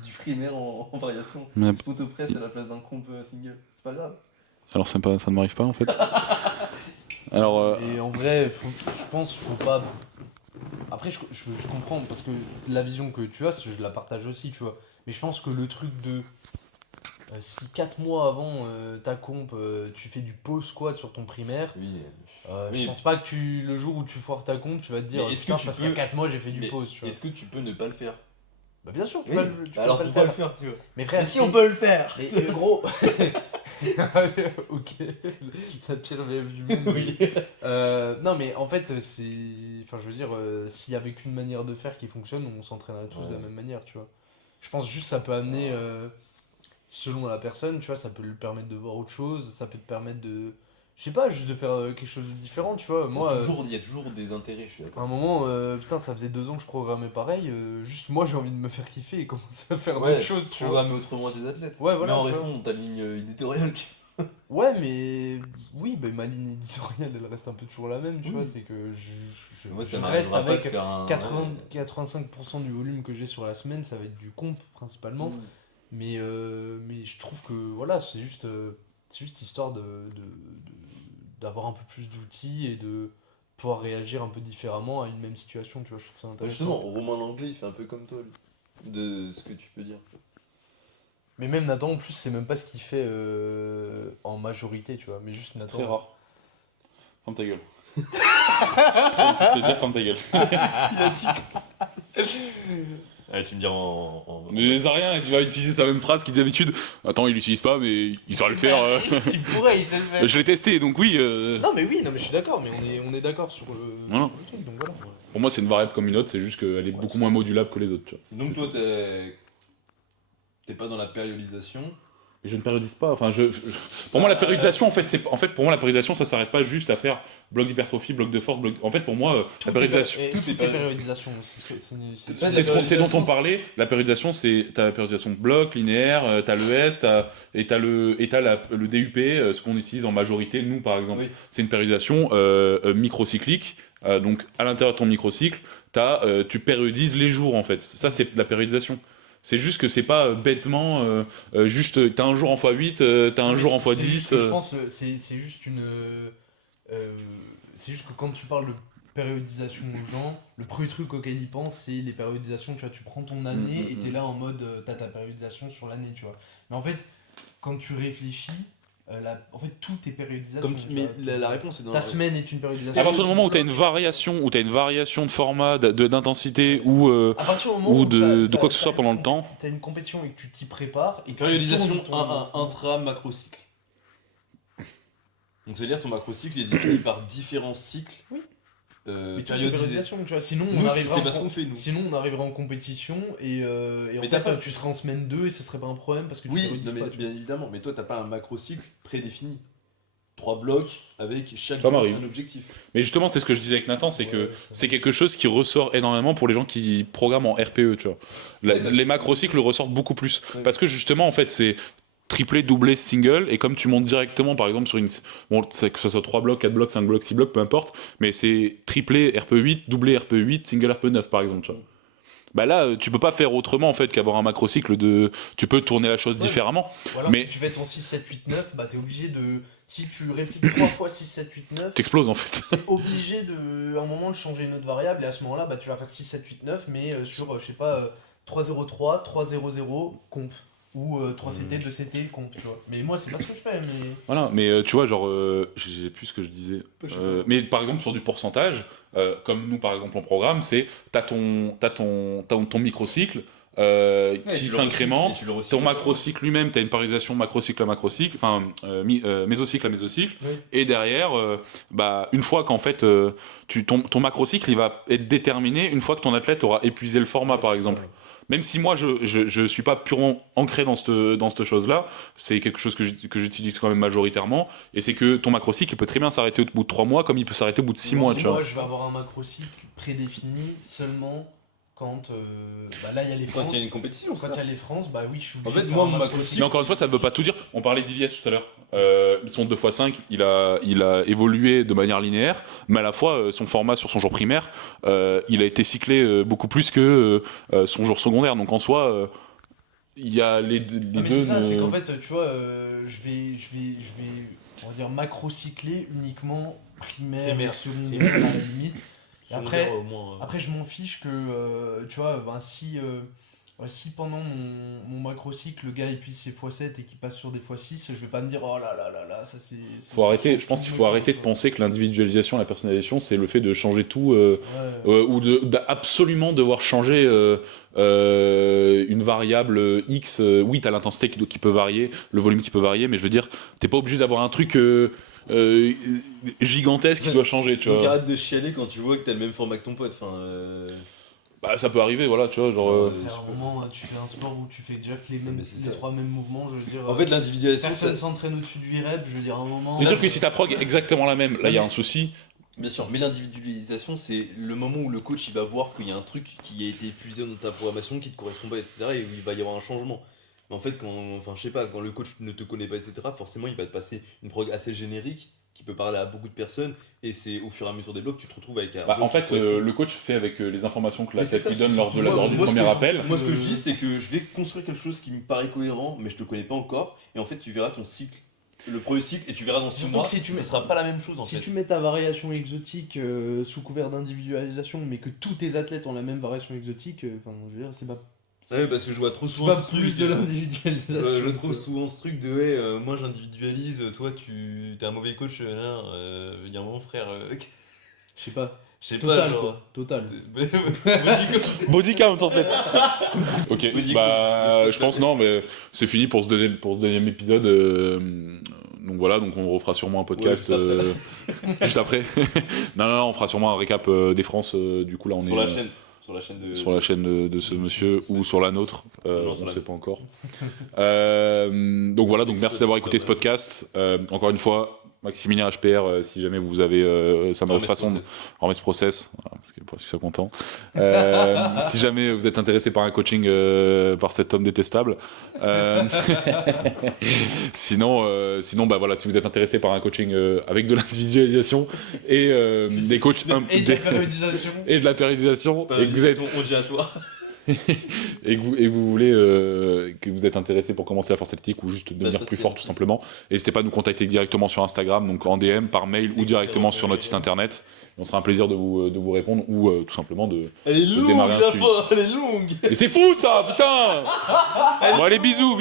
du primaire en variation. Mais- Photo presse à la place d'un comp single. C'est pas grave. Alors, ça ne m'arrive pas en fait. Alors, Et en vrai, je pense qu'il faut pas. Après, je comprends parce que la vision que tu as, je la partage aussi, tu vois. Mais je pense que le truc de. Si 4 mois avant ta comp, tu fais du pause squat sur ton primaire, Oui. je Oui. pense pas que le jour où tu foires ta comp, tu vas te dire Mais est-ce putain, que tu parce qu'il y a peux- 4 mois j'ai fait du Mais pause, tu vois. Est-ce que tu peux ne pas le faire? Bah bien sûr, tu Oui. peux, tu peux Alors pas le pourquoi faire. le faire, tu vois. Mais frère, Mais si on peut le faire Mais gros. Ok, la pire VF du monde. Oui. Non, mais en fait, c'est. Enfin, je veux dire, s'il y avait qu'une manière de faire qui fonctionne, on s'entraînerait tous de la même manière, tu vois. Je pense juste que ça peut amener, selon la personne, tu vois, ça peut lui permettre de voir autre chose, ça peut te permettre de. Je sais pas, juste de faire quelque chose de différent, tu vois. Moi, Il y a toujours des intérêts, je suis à un d'accord. moment, putain, ça faisait 2 ans que je programmais pareil, juste moi j'ai envie de me faire kiffer et commencer à faire Ouais, d'autres choses, tu vois. programmer autrement à tes athlètes. Ouais, voilà, Mais en tu vois. restant dans ta ligne éditoriale. Ouais, mais oui, bah, ma ligne éditoriale elle reste un peu toujours la même, tu Oui. vois. C'est que Moi, je ça reste m'arrivera pas de avec faire un. 85% du volume que j'ai sur la semaine, ça va être du comp principalement. Mais je trouve que voilà, c'est juste histoire d'avoir un peu plus d'outils et de pouvoir réagir un peu différemment à une même situation, tu vois. Je trouve ça intéressant. Justement, Romain Langlais, il fait un peu comme toi, lui. De ce que tu peux dire. Mais même Nathan, en plus, c'est même pas ce qu'il fait en majorité, tu vois. Mais juste Nathan. très rare. Ferme ta gueule. Je vais te dire, ferme ta gueule. Allez, tu me diras en. Mais c'est rien, tu vas utiliser sa même phrase qu'il dit d'habitude. Attends, il l'utilise pas, mais il saura le faire. Il pourrait, il sait le faire. Je l'ai testé, donc oui. Non mais oui, non mais je suis d'accord, mais on est d'accord sur, Voilà. sur le truc, donc voilà. Pour moi, c'est une variable comme une autre, c'est juste qu'elle est beaucoup moins modulable que les autres. Tu vois. Donc toi, t'es pas dans la périodisation. Mais je ne périodise pas. Enfin, pour moi, la périodisation, pour moi, la périodisation, ça s'arrête pas juste à faire bloc d'hypertrophie, bloc de force, bloc. En fait, pour moi, la périodisation. Tout est périodisation. C'est dont on parlait. La périodisation, t'as la périodisation bloc, linéaire, t'as le S, t'as le DUP, ce qu'on utilise en majorité. Nous, par exemple, Oui. c'est une périodisation microcyclique. Donc, à l'intérieur de ton microcycle, tu périodises les jours, en fait. Ça, c'est la périodisation. C'est juste que c'est pas bêtement, juste t'as un jour en x8, t'as un jour en x10. Je pense que c'est juste une. C'est juste que quand tu parles de périodisation aux gens, le premier truc auquel ils pensent, c'est les périodisations. Tu vois, tu prends ton année et t'es là en mode t'as ta périodisation sur l'année, tu vois. Mais en fait, quand tu réfléchis, en fait, tout est périodisation. tu Mais vois. la réponse est dans Ta semaine est une périodisation. À partir du moment où tu as une variation, de format, d'intensité ou À partir du moment ou où de t'as- quoi que ce t'as soit pendant une- le temps. T'as une compétition et que tu t'y prépares. Et que tu Périodisation tournes ton- intra-macrocycle. Donc c'est-à-dire ton macrocycle est défini par différents cycles Oui. Mais tout est périodisés. périodisation, tu vois. Sinon, Nous, on c'est arriverait pas ce qu'on fait, nous. Sinon, on arriverait en compétition et en Mais t'as fait, pas- tu serais en semaine 2 et ce serait pas un problème parce que tu Oui, périodises non, mais pas, tu vois. bien évidemment, mais toi t'as pas un macrocycle prédéfini. 3 blocs avec chaque Ça bloc m'arrive. un objectif. Mais justement, c'est ce que je disais avec Nathan, c'est que Ouais, c'est quelque chose qui ressort énormément pour les gens qui programment en RPE, tu vois. Ouais, parce Les que- macrocycles ressortent beaucoup plus. Ouais. Parce que justement, en fait, c'est triplé, doublé, single, et comme tu montes directement, par exemple, sur une. Bon, c'est que ce soit 3 blocs, 4 blocs, 5 blocs, 6 blocs, peu importe, mais c'est triplé RPE8, doublé RPE8, single RPE9, par exemple, tu vois. Bah là, tu peux pas faire autrement en fait qu'avoir un macrocycle de. Tu peux tourner la chose Ouais. différemment. Ou alors, Mais- si tu fais ton 6, 7, 8, 9, bah t'es obligé de Si tu répliques 3 fois 6, 7, 8, 9, T'exploses en fait. t'es obligé à un moment de changer une autre variable et à ce moment-là, bah, tu vas faire 6, 7, 8, 9, mais sur, je sais pas, 303, 300, comp. Ou 3CT, 2CT, comp, tu vois. Mais moi, c'est pas ce que je fais, mais. Voilà, mais tu vois, genre, j'ai plus ce que je disais. Mais par exemple, sur du pourcentage, comme nous, par exemple, en programme, c'est t'as ton microcycle qui s'incrémente. Ton macrocycle lui-même, tu as une périodisation macrocycle à macrocycle, enfin mésocycle à mésocycle, Oui. et derrière, bah, une fois qu'en fait ton macrocycle il va être déterminé une fois que ton athlète aura épuisé le format, par exemple. Même si moi je suis pas purement ancré dans cette chose-là, c'est quelque chose que j'utilise quand même majoritairement, et c'est que ton macrocycle il peut très bien s'arrêter au bout de 3 mois comme il peut s'arrêter au bout de 6 mois, tu vois. Moi, je vais avoir un macrocycle prédéfini seulement quand bah là il y a les Quand France. il y a une compétition, Quand il y a les France, bah oui, je suis En obligé fait, de moi, faire un mon macrocycle. Mais encore une fois, ça ne veut pas tout dire. On parlait d'Iliès tout à l'heure. Son 2x5, il a évolué de manière linéaire, mais à la fois, son format sur son jour primaire, il a été cyclé beaucoup plus que son jour secondaire. Donc en soi, il y a les Ah, mais deux. c'est ça, c'est qu'en fait, tu vois, je vais, on va dire, macro-cycler uniquement primaire et secondaire à la limite. Et après, après, je m'en fiche que, tu vois, ben, si pendant mon macro-cycle, le gars épuise ses x7 et qu'il passe sur des x6, je vais pas me dire, oh là là là là, ça c'est... Faut arrêter, je pense qu'il faut arrêter de penser que l'individualisation, la personnalisation, c'est le fait de changer tout, ou absolument devoir changer une variable X. Oui, t'as l'intensité qui peut varier, le volume qui peut varier, mais je veux dire, t'es pas obligé d'avoir un truc gigantesque qui doit changer, tu Donc vois. arrête de chialer quand tu vois que t'as le même format que ton pote. Enfin, Bah, ça peut arriver, voilà, tu vois, genre. Après, à un moment, tu fais un sport où tu fais déjà que les mais c'est ça. 3 mêmes mouvements, je veux dire... En fait, l'individualisation, personne ça... s'entraîne au-dessus du rep, je veux dire, à un moment... C'est sûr que si ta prog est exactement la même, là, il y a un souci. Bien sûr, mais l'individualisation, c'est le moment où le coach il va voir qu'il y a un truc qui a été épuisé dans ta programmation, qui te correspond pas, etc. et où il va y avoir un changement. Mais en fait, quand le coach ne te connaît pas, etc., forcément, il va te passer une prog assez générique qui peut parler à beaucoup de personnes, et c'est au fur et à mesure des blocs, tu te retrouves avec un. Bah, bloc en qui fait, correspond. le coach fait avec les informations que la Mais c'est tête ça, lui c'est donne lors surtout lors du moi, premier appel. Moi, ce que je dis, c'est que je vais construire quelque chose qui me paraît cohérent, mais je te connais pas encore, et en fait, tu verras ton cycle, le premier cycle, et tu verras dans 6 Surtout mois, que si tu ça mets- sera pas la même chose en Si fait. tu mets ta variation exotique sous couvert d'individualisation, mais que tous tes athlètes ont la même variation exotique, enfin, je veux dire, c'est pas... Ouais, parce que je vois trop C'est souvent pas ce plus truc, de l'individualisation. je trouve souvent ce truc de ouais, moi j'individualise, toi tu t'es un mauvais coach, là, il y a un moment frère, Je sais pas. je sais Total, pas, genre. quoi. Total. Body count en fait. Ok, Body bah count. je pense non, mais c'est fini pour ce deuxième épisode. Donc voilà, donc on refera sûrement un podcast juste après. Non, on fera sûrement un récap des France. Du coup là, on Sur est la chaîne. Sur la chaîne de. sur la chaîne de ce monsieur ou sur la nôtre. Non, On sur ne la sait nôtre. pas encore. Donc voilà, donc merci d'avoir écouté ce podcast. Encore une fois, Maximilien HPR, si jamais vous avez ça m'a façon de remettre ce process, voilà, parce qu'il faut que je sois content. Si jamais vous êtes intéressé par un coaching par cet homme détestable, sinon bah voilà, si vous êtes intéressé par un coaching avec de l'individualisation et des coachs Et de la périodisation. et de la périodisation et que vous êtes ondulatoire. et que vous voulez que vous êtes intéressé pour commencer la force celtique ou juste devenir plus fort tout simplement, n'hésitez pas à nous contacter directement sur Instagram, donc en DM, par mail ou directement sur notre site internet. On sera un plaisir de vous répondre ou tout simplement de Elle est longue démarrer un la suivi. fin, elle est longue. Mais c'est fou ça, putain. Bon allez, bisous.